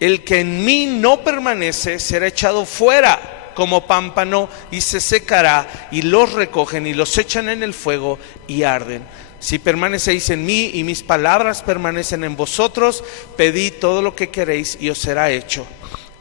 en mí no permanece será echado fuera como pámpano y se secará, y los recogen y los echan en el fuego y arden. Si permanecéis en mí y mis palabras permanecen en vosotros, pedid todo lo que queréis y os será hecho.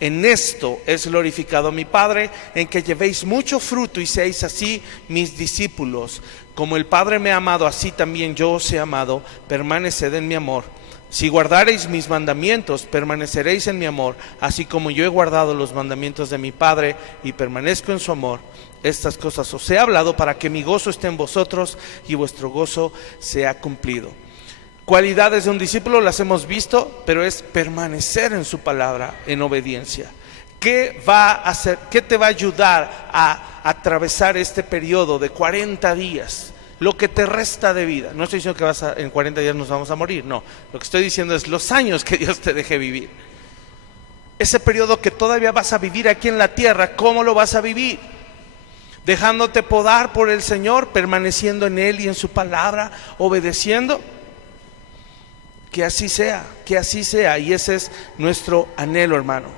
En esto es glorificado mi Padre, en que llevéis mucho fruto y seáis así mis discípulos. Como el Padre me ha amado, así también yo os he amado. Permaneced en mi amor. Si guardareis mis mandamientos, permaneceréis en mi amor, así como yo he guardado los mandamientos de mi Padre y permanezco en su amor. Estas cosas os he hablado para que mi gozo esté en vosotros y vuestro gozo sea cumplido. Cualidades de un discípulo las hemos visto, pero es permanecer en su palabra, en obediencia. ¿Qué va a hacer? ¿Qué te va a ayudar a atravesar este periodo de 40 días? Lo que te resta de vida. No estoy diciendo que en 40 días nos vamos a morir, no. Lo que estoy diciendo es los años que Dios te deje vivir. Ese periodo que todavía vas a vivir aquí en la tierra, ¿cómo lo vas a vivir? Dejándote podar por el Señor, permaneciendo en Él y en su palabra, obedeciendo. Que así sea, que así sea. Y ese es nuestro anhelo, hermano.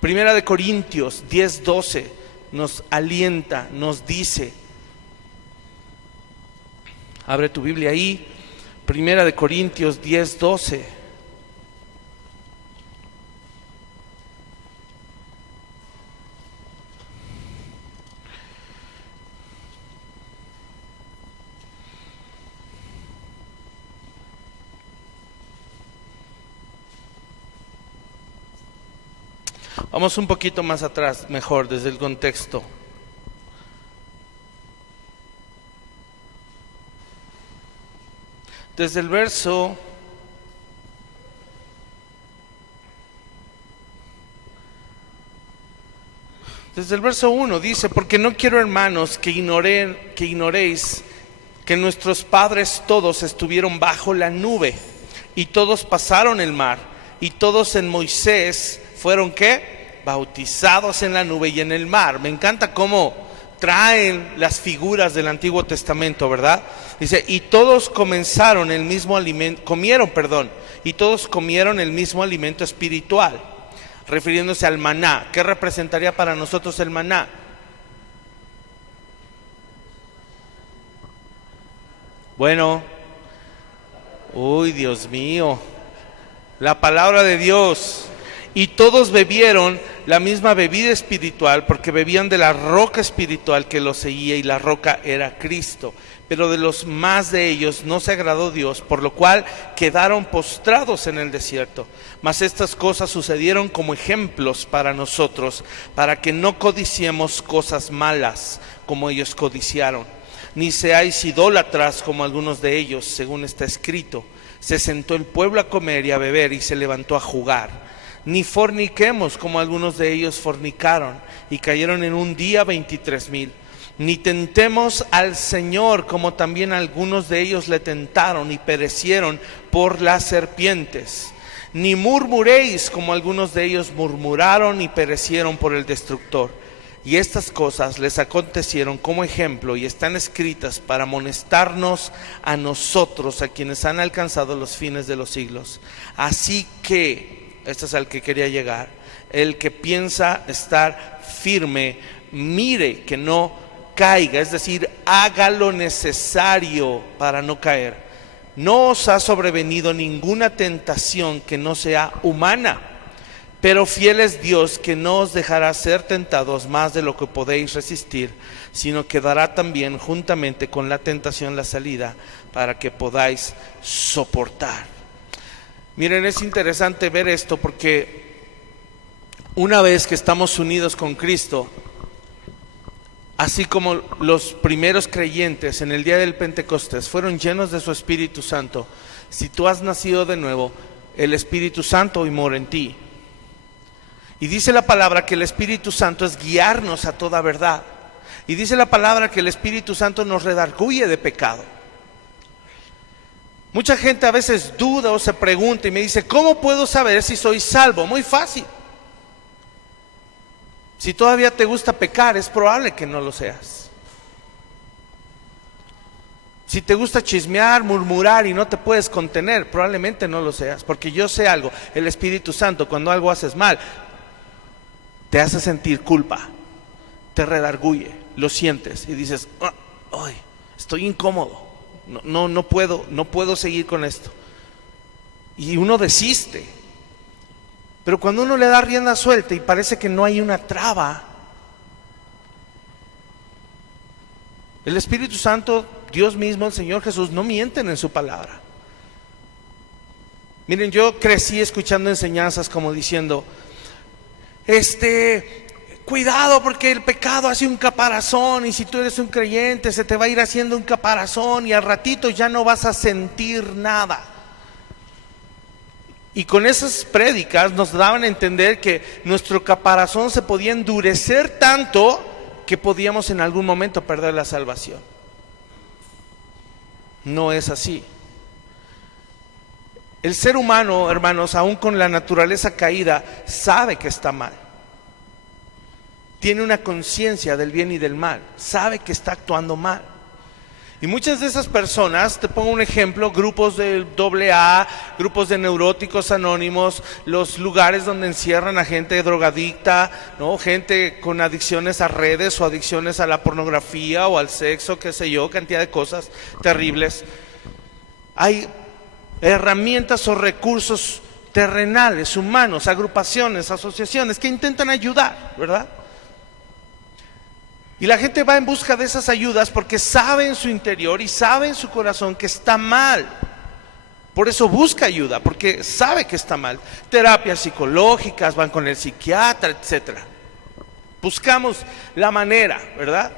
Primera de Corintios 10:12 nos alienta, nos dice. Abre tu Biblia ahí, Primera de Corintios 10:12. Vamos un poquito más atrás, mejor, desde el contexto. Desde el verso 1 dice: porque no quiero, hermanos, que ignoréis que nuestros padres todos estuvieron bajo la nube, y todos pasaron el mar, y todos en Moisés fueron ¿qué? Bautizados en la nube y en el mar. Me encanta cómo traen las figuras del Antiguo Testamento, ¿verdad? Dice, y todos comieron el mismo alimento espiritual, refiriéndose al maná. ¿Qué representaría para nosotros el maná? Bueno, uy, Dios mío, la palabra de Dios. Y todos bebieron la misma bebida espiritual, porque bebían de la roca espiritual que los seguía, y la roca era Cristo. Pero de los más de ellos no se agradó Dios, por lo cual quedaron postrados en el desierto. Mas estas cosas sucedieron como ejemplos para nosotros, para que no codiciemos cosas malas como ellos codiciaron, ni seáis idólatras como algunos de ellos, según está escrito: se sentó el pueblo a comer y a beber, y se levantó a jugar. Ni forniquemos como algunos de ellos fornicaron, y cayeron en un día 23,000. Ni tentemos al Señor, como también algunos de ellos le tentaron y perecieron por las serpientes. Ni murmuréis, como algunos de ellos murmuraron y perecieron por el destructor. Y estas cosas les acontecieron como ejemplo, y están escritas para amonestarnos a nosotros, a quienes han alcanzado los fines de los siglos. Así que, este es al que quería llegar, el que piensa estar firme, mire que no caiga, es decir, haga lo necesario para no caer. No os ha sobrevenido ninguna tentación que no sea humana, pero fiel es Dios, que no os dejará ser tentados más de lo que podéis resistir, sino que dará también juntamente con la tentación la salida, para que podáis soportar. Miren, es interesante ver esto, porque una vez que estamos unidos con Cristo, así como los primeros creyentes en el día del Pentecostés fueron llenos de su Espíritu Santo, si tú has nacido de nuevo, el Espíritu Santo hoy mora en ti. Y dice la palabra que el Espíritu Santo es guiarnos a toda verdad. Y dice la palabra que el Espíritu Santo nos redarguye de pecado. Mucha gente a veces duda o se pregunta y me dice: ¿cómo puedo saber si soy salvo? Muy fácil. Si todavía te gusta pecar, es probable que no lo seas. Si te gusta chismear, murmurar y no te puedes contener, probablemente no lo seas. Porque yo sé algo: el Espíritu Santo, cuando algo haces mal, te hace sentir culpa, te redarguye, lo sientes y dices: ay, estoy incómodo. No puedo seguir con esto. Y uno desiste. Pero cuando uno le da rienda suelta y parece que no hay una traba, el Espíritu Santo, Dios mismo, el Señor Jesús, no mienten en su palabra. Miren, yo crecí escuchando enseñanzas como diciendo, cuidado porque el pecado hace un caparazón, y si tú eres un creyente se te va a ir haciendo un caparazón y al ratito ya no vas a sentir nada. Y con esas prédicas nos daban a entender que nuestro caparazón se podía endurecer tanto que podíamos en algún momento perder la salvación. No es así. El ser humano, hermanos, aún con la naturaleza caída, sabe que está mal. Tiene una conciencia del bien y del mal, sabe que está actuando mal. Y muchas de esas personas, te pongo un ejemplo, grupos de AA, grupos de neuróticos anónimos, los lugares donde encierran a gente drogadicta, ¿no? Gente con adicciones a redes o adicciones a la pornografía o al sexo, qué sé yo, cantidad de cosas terribles. Hay herramientas o recursos terrenales, humanos, agrupaciones, asociaciones que intentan ayudar, ¿verdad? Y la gente va en busca de esas ayudas porque sabe en su interior y sabe en su corazón que está mal. Por eso busca ayuda, porque sabe que está mal. Terapias psicológicas, van con el psiquiatra, etc. Buscamos la manera, ¿verdad?,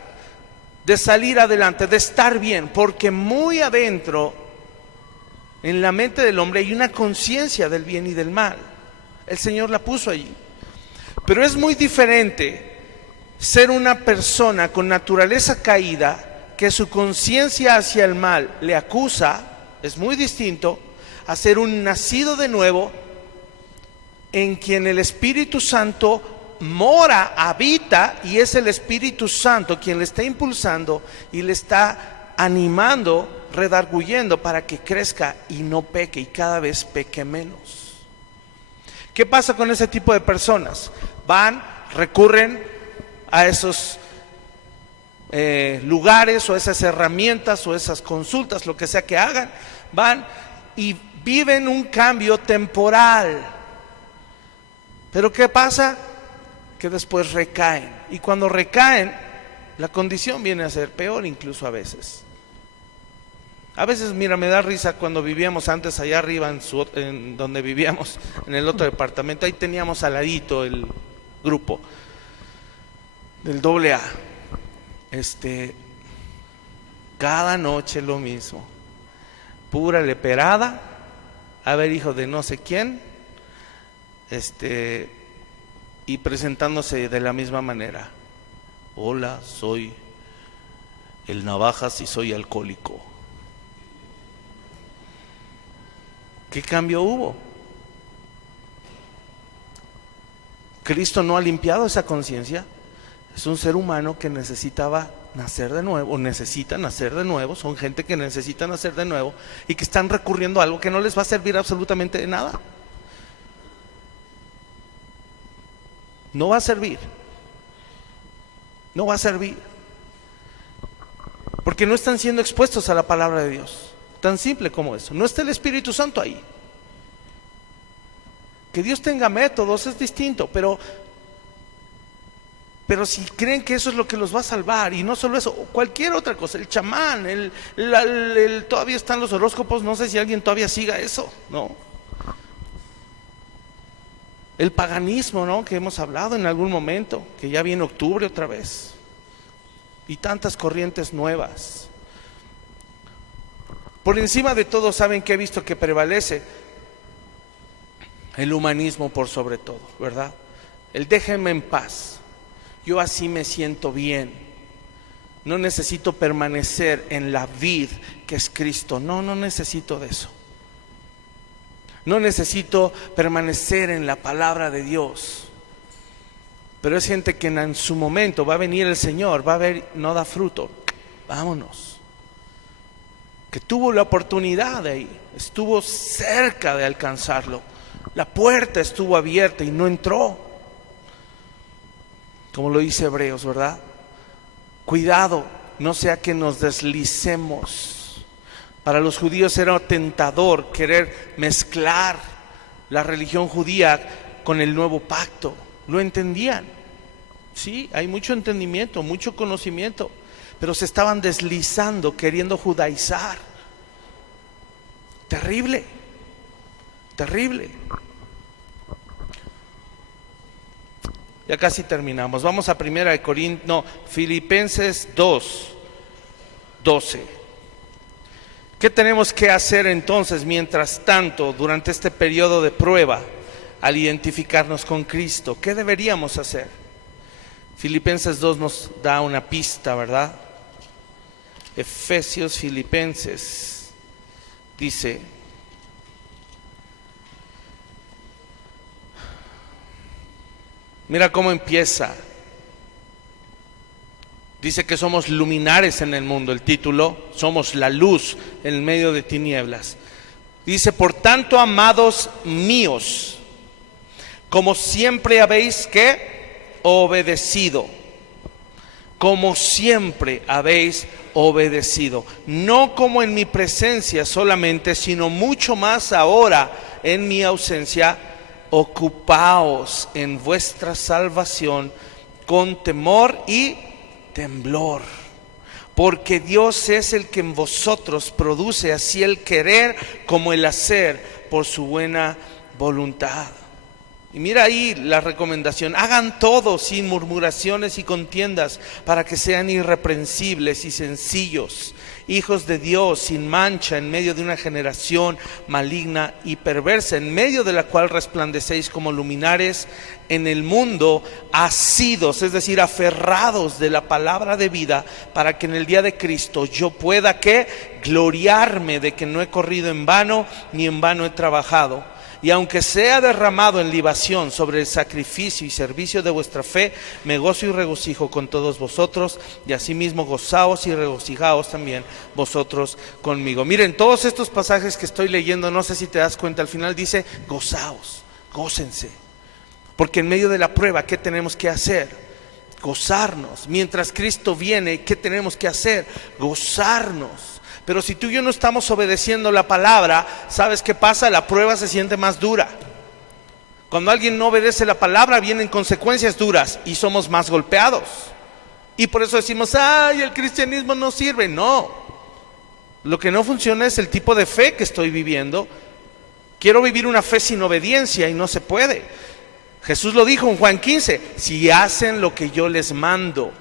de salir adelante, de estar bien, porque muy adentro, en la mente del hombre, hay una conciencia del bien y del mal. El Señor la puso allí. Pero es muy diferente ser una persona con naturaleza caída, que su conciencia hacia el mal le acusa, es muy distinto a ser un nacido de nuevo, en quien el Espíritu Santo mora, habita, y es el Espíritu Santo quien le está impulsando y le está animando, redarguyendo para que crezca y no peque, y cada vez peque menos. ¿Qué pasa con ese tipo de personas? Van, recurren a esos lugares o esas herramientas o esas consultas, lo que sea que hagan, van y viven un cambio temporal. Pero ¿qué pasa? Que después recaen, y cuando recaen, la condición viene a ser peor incluso a veces. A veces, mira, me da risa cuando vivíamos antes allá arriba en donde vivíamos, en el otro departamento, ahí teníamos al ladito el grupo del AA. Cada noche lo mismo, pura leperada, a ver, hijo de no sé quién, y presentándose de la misma manera. Hola, soy el Navajas y soy alcohólico. ¿Qué cambio hubo? Cristo no ha limpiado esa conciencia. Es un ser humano que necesitaba nacer de nuevo, o necesita nacer de nuevo. Son gente que necesita nacer de nuevo y que están recurriendo a algo que no les va a servir absolutamente de nada. No va a servir. No va a servir. Porque no están siendo expuestos a la palabra de Dios. Tan simple como eso. No está el Espíritu Santo ahí. Que Dios tenga métodos es distinto, pero si creen que eso es lo que los va a salvar, y no solo eso, cualquier otra cosa, el chamán, todavía están los horóscopos, no sé si alguien todavía siga eso, ¿no? El paganismo, ¿no?, que hemos hablado en algún momento, que ya viene octubre otra vez, y tantas corrientes nuevas. Por encima de todo, ¿saben qué he visto que prevalece? El humanismo por sobre todo, ¿verdad? El déjenme en paz. Yo así me siento bien. No necesito permanecer en la vid que es Cristo. No necesito de eso. No necesito permanecer en la palabra de Dios. Pero es gente que en su momento va a venir el Señor, va a ver, no da fruto. Vámonos. Que tuvo la oportunidad de ir, estuvo cerca de alcanzarlo. La puerta estuvo abierta y no entró. Como lo dice Hebreos, ¿verdad? Cuidado, no sea que nos deslicemos. Para los judíos era tentador querer mezclar la religión judía con el nuevo pacto. Lo entendían. Sí, hay mucho entendimiento, mucho conocimiento, pero se estaban deslizando, queriendo judaizar. Terrible. terrible. Ya casi terminamos. Vamos a Filipenses 2:12. ¿Qué tenemos que hacer entonces mientras tanto durante este periodo de prueba al identificarnos con Cristo? ¿Qué deberíamos hacer? Filipenses 2 nos da una pista, ¿verdad? Filipenses dice: mira cómo empieza. Dice que somos luminares en el mundo, el título, somos la luz en medio de tinieblas. Dice: por tanto, amados míos, como siempre habéis obedecido, como siempre habéis obedecido, no como en mi presencia solamente, sino mucho más ahora en mi ausencia. Ocupaos en vuestra salvación con temor y temblor, porque Dios es el que en vosotros produce así el querer como el hacer por su buena voluntad. Y mira ahí la recomendación: hagan todo sin murmuraciones y contiendas, para que sean irreprensibles y sencillos, hijos de Dios sin mancha en medio de una generación maligna y perversa, en medio de la cual resplandecéis como luminares en el mundo, asidos, es decir, aferrados de la palabra de vida, para que en el día de Cristo yo pueda gloriarme de que no he corrido en vano, ni en vano he trabajado. Y aunque sea derramado en libación sobre el sacrificio y servicio de vuestra fe, me gozo y regocijo con todos vosotros, y asimismo gozaos y regocijaos también vosotros conmigo. Miren, todos estos pasajes que estoy leyendo, no sé si te das cuenta, al final dice: gozaos, gócense. Porque en medio de la prueba, ¿qué tenemos que hacer? Gozarnos. Mientras Cristo viene, ¿qué tenemos que hacer? Gozarnos. Pero si tú y yo no estamos obedeciendo la palabra, ¿sabes qué pasa? La prueba se siente más dura. Cuando alguien no obedece la palabra, vienen consecuencias duras y somos más golpeados. Y por eso decimos: ¡ay, el cristianismo no sirve! No. Lo que no funciona es el tipo de fe que estoy viviendo. Quiero vivir una fe sin obediencia y no se puede. Jesús lo dijo en Juan 15: si hacen lo que yo les mando.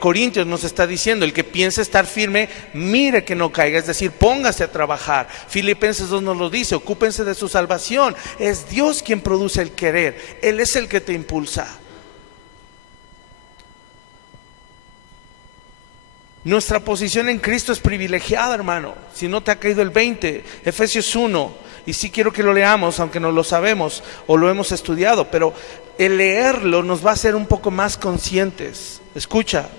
Corintios nos está diciendo: el que piense estar firme, mire que no caiga, es decir, póngase a trabajar. Filipenses 2 nos lo dice: ocúpense de su salvación. Es Dios quien produce el querer, Él es el que te impulsa. Nuestra posición en Cristo es privilegiada, hermano. Si no te ha caído el 20, Efesios 1, y sí quiero que lo leamos, aunque no lo sabemos o lo hemos estudiado, pero el leerlo nos va a hacer un poco más conscientes. Escucha,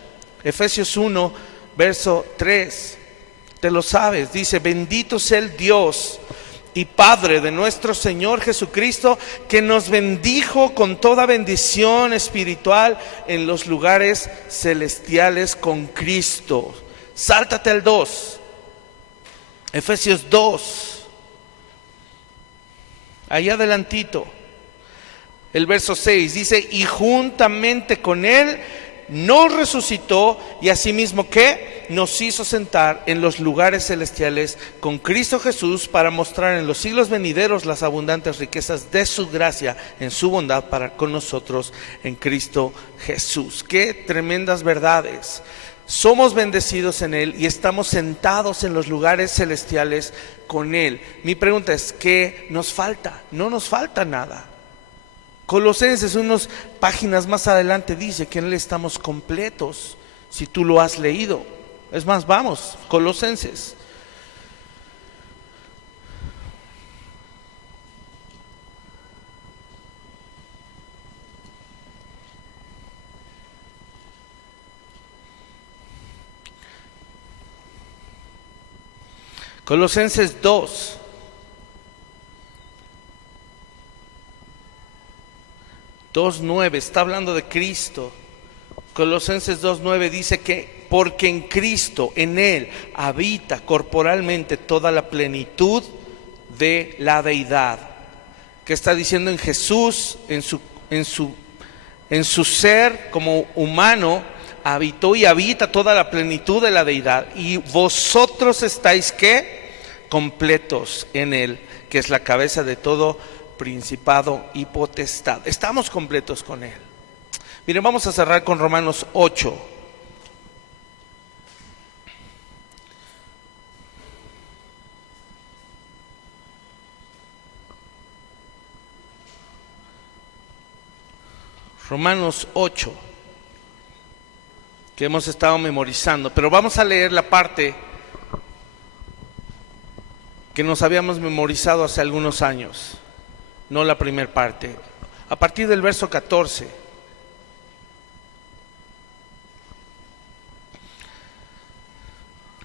Efesios 1, verso 3, te lo sabes, dice: bendito sea el Dios y Padre de nuestro Señor Jesucristo, que nos bendijo con toda bendición espiritual en los lugares celestiales con Cristo. Sáltate al 2, Efesios 2, ahí adelantito, el verso 6 dice: y juntamente con Él nos resucitó, y asimismo nos hizo sentar en los lugares celestiales con Cristo Jesús, para mostrar en los siglos venideros las abundantes riquezas de su gracia en su bondad para con nosotros en Cristo Jesús. Qué tremendas verdades. Somos bendecidos en Él y estamos sentados en los lugares celestiales con Él. Mi pregunta es: ¿qué nos falta? No nos falta nada. Colosenses, unas páginas más adelante, dice que en Él estamos completos. Si tú lo has leído. Es más, vamos, Colosenses. Colosenses 2. Está hablando de Cristo. Colosenses 2:9 dice que porque en Cristo, en Él, habita corporalmente toda la plenitud de la deidad. ¿Qué está diciendo? En Jesús, en su ser como humano, habitó y habita toda la plenitud de la deidad. Y vosotros estáis completos en Él, que es la cabeza de todo principado y potestad. Estamos completos con Él. Miren, vamos a cerrar con Romanos 8. Romanos 8, que hemos estado memorizando, pero vamos a leer la parte que nos habíamos memorizado hace algunos años, no la primera parte, a partir del verso 14.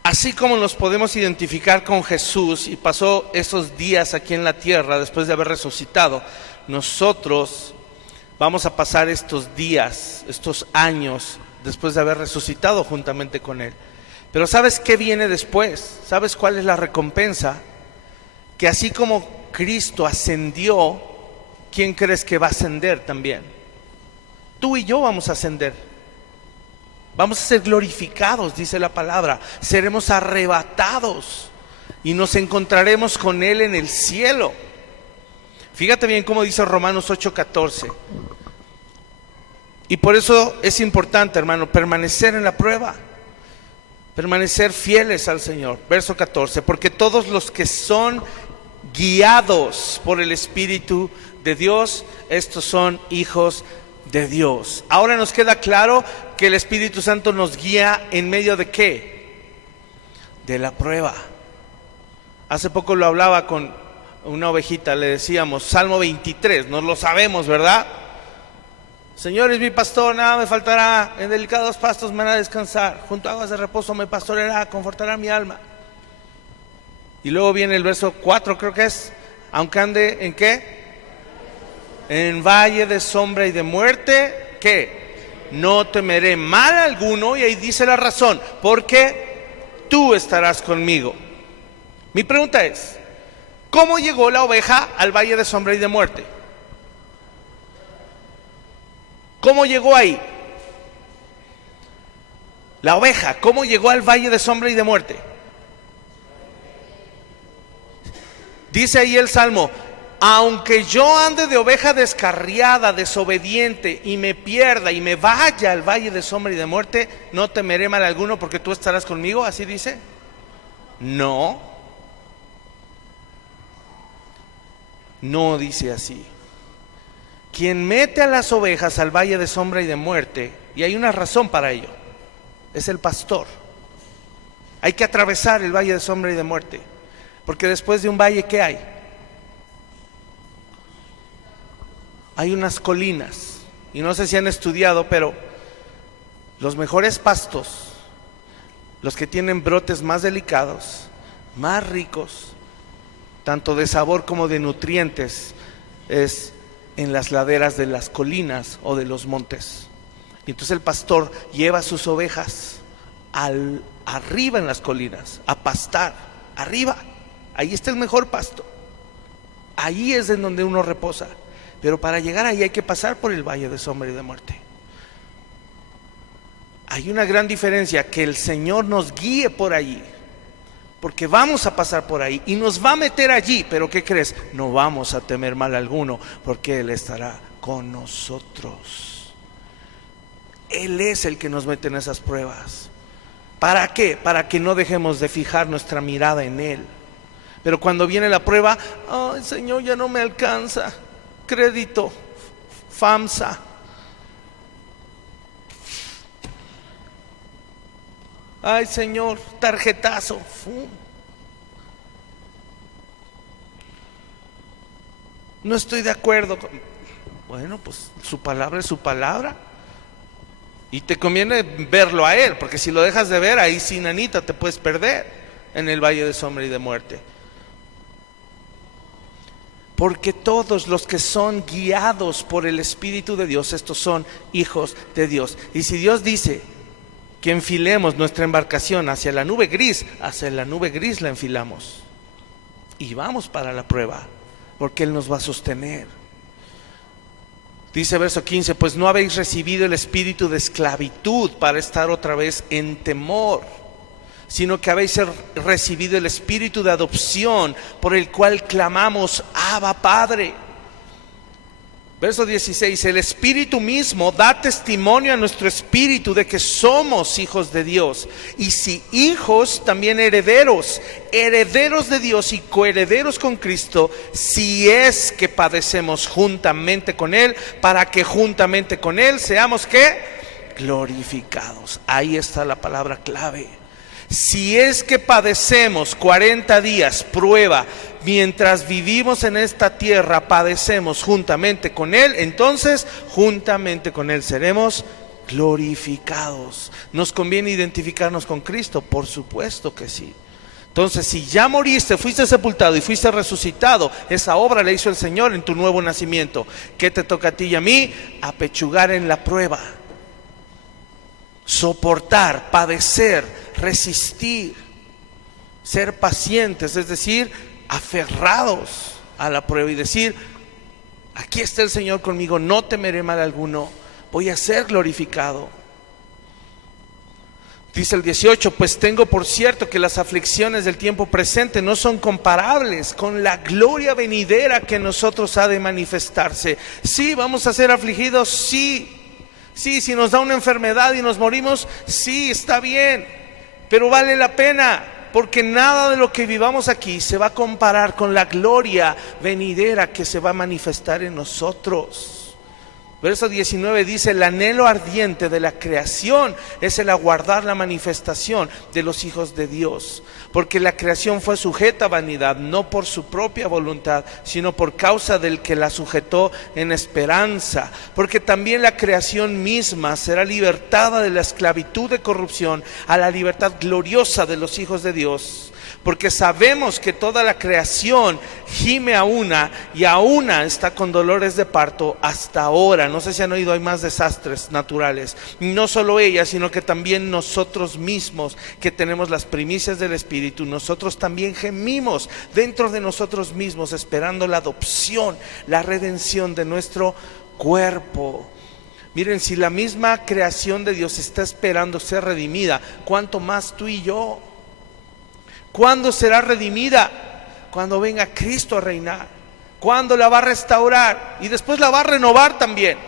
Así como nos podemos identificar con Jesús y pasó esos días aquí en la tierra después de haber resucitado, nosotros vamos a pasar estos días, estos años, después de haber resucitado juntamente con Él. Pero ¿sabes qué viene después? ¿Sabes cuál es la recompensa? Que así como Cristo ascendió, ¿quién crees que va a ascender también? Tú y yo vamos a ascender. Vamos a ser glorificados, dice la palabra. Seremos arrebatados y nos encontraremos con Él en el cielo. Fíjate bien cómo dice Romanos 8:14. Y por eso es importante, hermano, permanecer en la prueba, permanecer fieles al Señor. Verso 14, porque todos los que son guiados por el Espíritu de Dios, estos son hijos de Dios. Ahora nos queda claro que el Espíritu Santo nos guía en medio de ¿qué? De la prueba. Hace poco lo hablaba con una ovejita, le decíamos Salmo 23, nos lo sabemos, ¿verdad? Señor es mi pastor, nada me faltará, en delicados pastos me hará descansar, junto a aguas de reposo me pastoreará, confortará mi alma. Y luego viene el verso 4, creo que es, aunque ande ¿en qué? En valle de sombra y de muerte, ¿qué? No temeré mal alguno, y ahí dice la razón, porque tú estarás conmigo. Mi pregunta es, ¿cómo llegó la oveja al valle de sombra y de muerte? ¿Cómo llegó ahí? La oveja, ¿cómo llegó al valle de sombra y de muerte? Dice ahí el Salmo, aunque yo ande de oveja descarriada, desobediente, y me pierda y me vaya al valle de sombra y de muerte, no temeré mal alguno porque tú estarás conmigo, ¿así dice? No. No dice así. Quien mete a las ovejas al valle de sombra y de muerte, y hay una razón para ello, es el pastor. Hay que atravesar el valle de sombra y de muerte, porque después de un valle, ¿qué hay? Hay unas colinas, y no sé si han estudiado, pero los mejores pastos, los que tienen brotes más delicados, más ricos, tanto de sabor como de nutrientes, es en las laderas de las colinas o de los montes. Y entonces el pastor lleva sus ovejas arriba en las colinas a pastar, arriba, ahí está el mejor pasto, ahí es en donde uno reposa. Pero para llegar ahí hay que pasar por el valle de sombra y de muerte. Hay una gran diferencia, que el Señor nos guíe por allí, porque vamos a pasar por ahí y nos va a meter allí, pero ¿qué crees? No vamos a temer mal alguno, porque Él estará con nosotros. Él es el que nos mete en esas pruebas. ¿Para qué? Para que no dejemos de fijar nuestra mirada en Él. Pero cuando viene la prueba, ay Señor, ya no me alcanza, crédito, FAMSA. Ay Señor, tarjetazo. No estoy de acuerdo con... Bueno, pues su palabra es su palabra, y te conviene verlo a Él, porque si lo dejas de ver, ahí sí, nanita, te puedes perder en el valle de sombra y de muerte. Porque todos los que son guiados por el Espíritu de Dios, estos son hijos de Dios. Y si Dios dice que enfilemos nuestra embarcación hacia la nube gris la enfilamos y vamos para la prueba, porque Él nos va a sostener. Dice verso 15, pues no habéis recibido el espíritu de esclavitud para estar otra vez en temor, sino que habéis recibido el Espíritu de adopción, por el cual clamamos, Abba, Padre. Verso 16, el Espíritu mismo da testimonio a nuestro espíritu de que somos hijos de Dios. Y si hijos, también herederos, herederos de Dios y coherederos con Cristo, si es que padecemos juntamente con Él, para que juntamente con Él seamos, ¿qué? Glorificados. Ahí está la palabra clave. Si es que padecemos 40 días, prueba, mientras vivimos en esta tierra, padecemos juntamente con Él, entonces juntamente con Él seremos glorificados. ¿Nos conviene identificarnos con Cristo? Por supuesto que sí. Entonces, si ya moriste, fuiste sepultado y fuiste resucitado, esa obra la hizo el Señor en tu nuevo nacimiento. ¿Qué te toca a ti y a mí? Apechugar en la prueba, soportar, padecer, resistir, ser pacientes, es decir, aferrados a la prueba y decir, aquí está el Señor conmigo, no temeré mal alguno, voy a ser glorificado. Dice el 18, pues tengo por cierto que las aflicciones del tiempo presente no son comparables con la gloria venidera que en nosotros ha de manifestarse. Sí, vamos a ser afligidos, sí. Sí, si nos da una enfermedad y nos morimos, sí, está bien, pero vale la pena, porque nada de lo que vivamos aquí se va a comparar con la gloria venidera que se va a manifestar en nosotros. Verso 19 dice, el anhelo ardiente de la creación es el aguardar la manifestación de los hijos de Dios, porque la creación fue sujeta a vanidad, no por su propia voluntad, sino por causa del que la sujetó en esperanza, porque también la creación misma será libertada de la esclavitud de corrupción a la libertad gloriosa de los hijos de Dios. Porque sabemos que toda la creación gime a una y a una está con dolores de parto hasta ahora. No sé si han oído, hay más desastres naturales. No solo ella, sino que también nosotros mismos, que tenemos las primicias del Espíritu, nosotros también gemimos dentro de nosotros mismos, esperando la adopción, la redención de nuestro cuerpo. Miren, si la misma creación de Dios está esperando ser redimida, ¿cuánto más tú y yo? ¿Cuándo será redimida? Cuando venga Cristo a reinar. ¿Cuándo la va a restaurar? Y después la va a renovar también.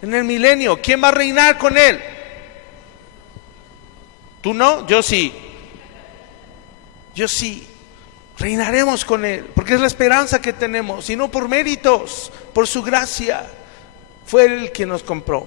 En el milenio, ¿quién va a reinar con Él? ¿Tú no? Yo sí. Yo sí. Reinaremos con Él, porque es la esperanza que tenemos, y no por méritos, por su gracia. Fue Él quien nos compró.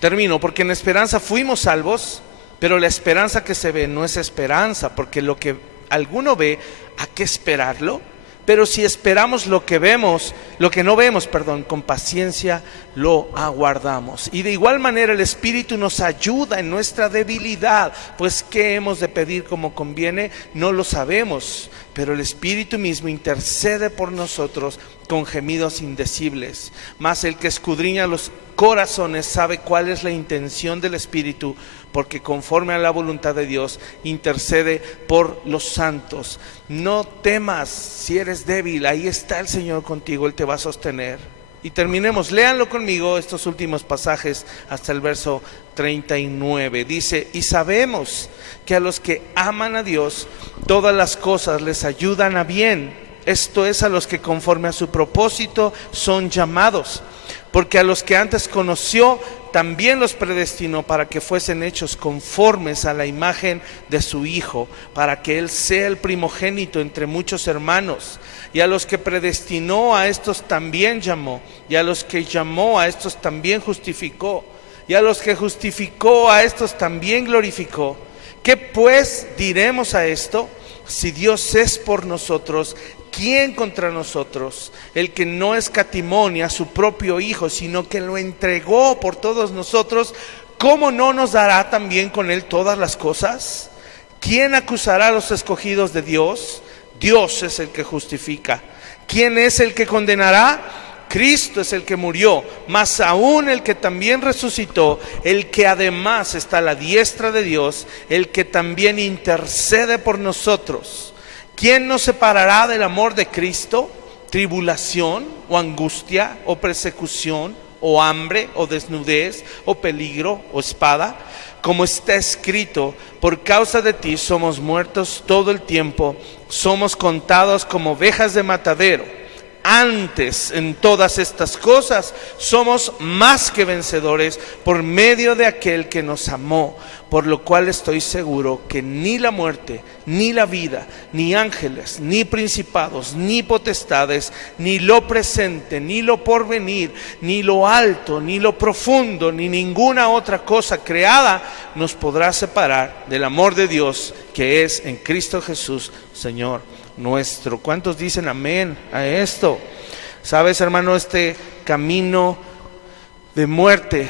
Termino, porque en esperanza fuimos salvos. Pero la esperanza que se ve no es esperanza, porque lo que alguno ve, ¿a qué esperarlo? Pero si esperamos lo que vemos, lo que no vemos, con paciencia lo aguardamos. Y de igual manera el Espíritu nos ayuda en nuestra debilidad, pues ¿qué hemos de pedir como conviene? No lo sabemos, pero el Espíritu mismo intercede por nosotros con gemidos indecibles. Mas el que escudriña los corazones sabe cuál es la intención del Espíritu, porque conforme a la voluntad de Dios intercede por los santos. No temas si eres débil, ahí está el Señor contigo, Él te va a sostener. Y terminemos, léanlo conmigo estos últimos pasajes hasta el verso 39. Dice, y sabemos que a los que aman a Dios, todas las cosas les ayudan a bien. Esto es, a los que conforme a su propósito son llamados. Porque a los que antes conoció, también los predestinó para que fuesen hechos conformes a la imagen de su Hijo, para que Él sea el primogénito entre muchos hermanos. Y a los que predestinó, a estos también llamó. Y a los que llamó, a estos también justificó. Y a los que justificó, a estos también glorificó. ¿Qué pues diremos a esto? Si Dios es por nosotros, ¿quién contra nosotros? El que no escatimó ni a su propio Hijo, sino que lo entregó por todos nosotros, ¿cómo no nos dará también con Él todas las cosas? ¿Quién acusará a los escogidos de Dios? Dios es el que justifica. ¿Quién es el que condenará? Cristo es el que murió, mas aún el que también resucitó, el que además está a la diestra de Dios, el que también intercede por nosotros. ¿Quién nos separará del amor de Cristo? ¿Tribulación o angustia o persecución o hambre, o desnudez, o peligro, o espada. Como está escrito, por causa de ti somos muertos todo el tiempo, somos contados como ovejas de matadero. Antes, en todas estas cosas, somos más que vencedores por medio de aquel que nos amó, por lo cual estoy seguro que ni la muerte, ni la vida, ni ángeles, ni principados, ni potestades, ni lo presente, ni lo porvenir, ni lo alto, ni lo profundo, ni ninguna otra cosa creada nos podrá separar del amor de Dios que es en Cristo Jesús, Señor nuestro. ¿Cuántos dicen amén a esto? Sabes, hermano, este camino de muerte,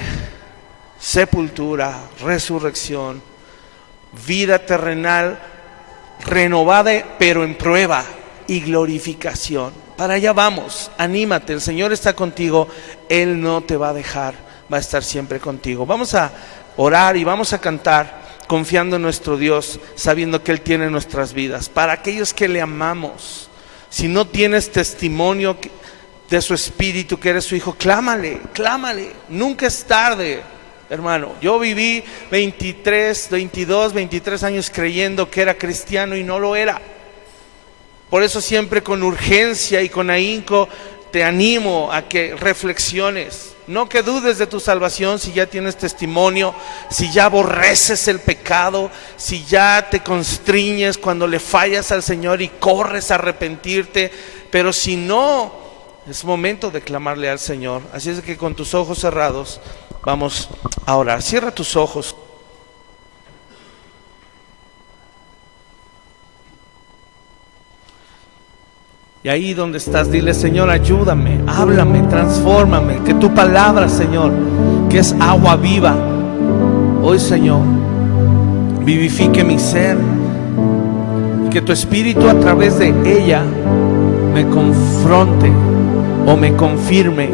sepultura, resurrección, vida terrenal renovada pero en prueba, y glorificación. Para allá vamos, anímate, el Señor está contigo, Él no te va a dejar, va a estar siempre contigo. Vamos a orar y vamos a cantar confiando en nuestro Dios, sabiendo que Él tiene nuestras vidas. Para aquellos que le amamos, si no tienes testimonio de su espíritu, que eres su hijo, clámale, nunca es tarde, hermano. Yo viví 23 años creyendo que era cristiano y no lo era. Por eso siempre con urgencia y con ahínco te animo a que reflexiones. No que dudes de tu salvación si ya tienes testimonio, si ya aborreces el pecado, si ya te constriñes cuando le fallas al Señor y corres a arrepentirte. Pero si no, es momento de clamarle al Señor. Así es que con tus ojos cerrados vamos a orar. Cierra tus ojos. Y ahí donde estás, dile: Señor, ayúdame, háblame, transfórmame. Que tu palabra, Señor, que es agua viva, hoy, Señor, vivifique mi ser. Y que tu Espíritu a través de ella me confronte o me confirme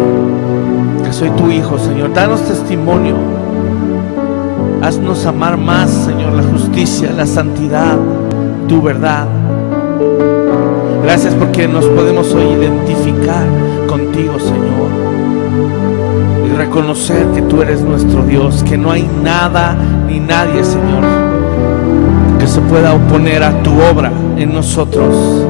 que soy tu hijo, Señor. Danos testimonio. Haznos amar más, Señor, la justicia, la santidad, tu verdad. Gracias porque nos podemos hoy identificar contigo, Señor, y reconocer que tú eres nuestro Dios, que no hay nada ni nadie, Señor, que se pueda oponer a tu obra en nosotros.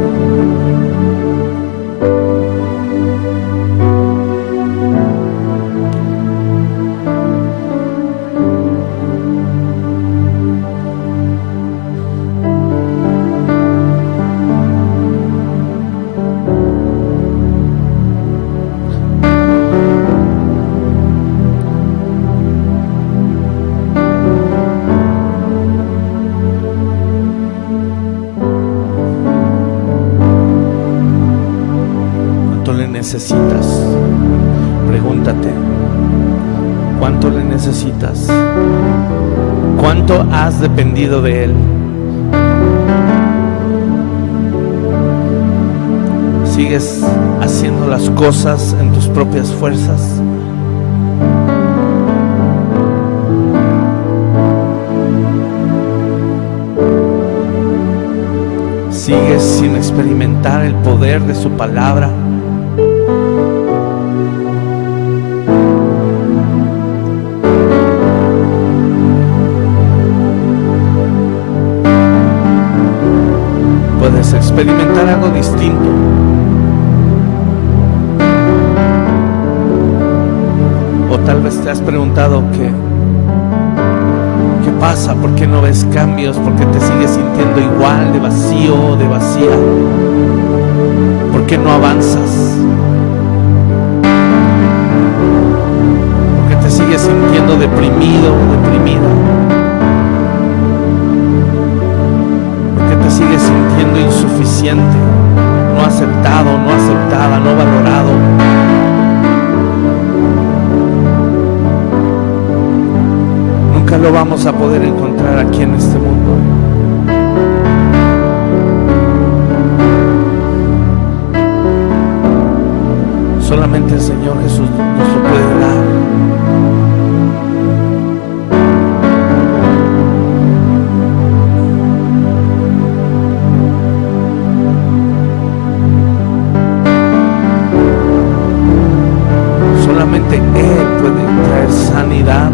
Necesitas, pregúntate, ¿cuánto le necesitas? ¿Cuánto has dependido de Él? ¿Sigues haciendo las cosas en tus propias fuerzas? ¿Sigues sin experimentar el poder de su palabra? Puedes experimentar algo distinto. O tal vez te has preguntado qué pasa, por qué no ves cambios, por qué te sigues sintiendo igual, de vacío, de vacía, por qué no avanzas, por qué te sigues sintiendo deprimido o deprimida. Te sigues sintiendo insuficiente, no aceptado, no aceptada, no valorado. Nunca lo vamos a poder encontrar aquí en este mundo. Solamente el Señor Jesús nos lo puede dar. solamente Él puede traer sanidad.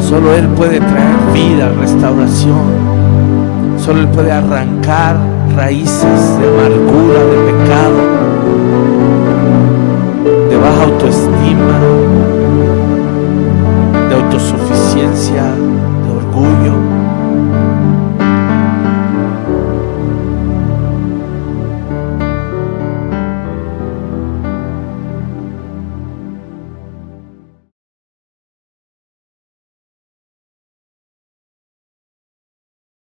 Solo Él puede traer vida, restauración. Solo Él puede arrancar raíces de amargura, de pecado, de baja autoestima, de autosuficiencia.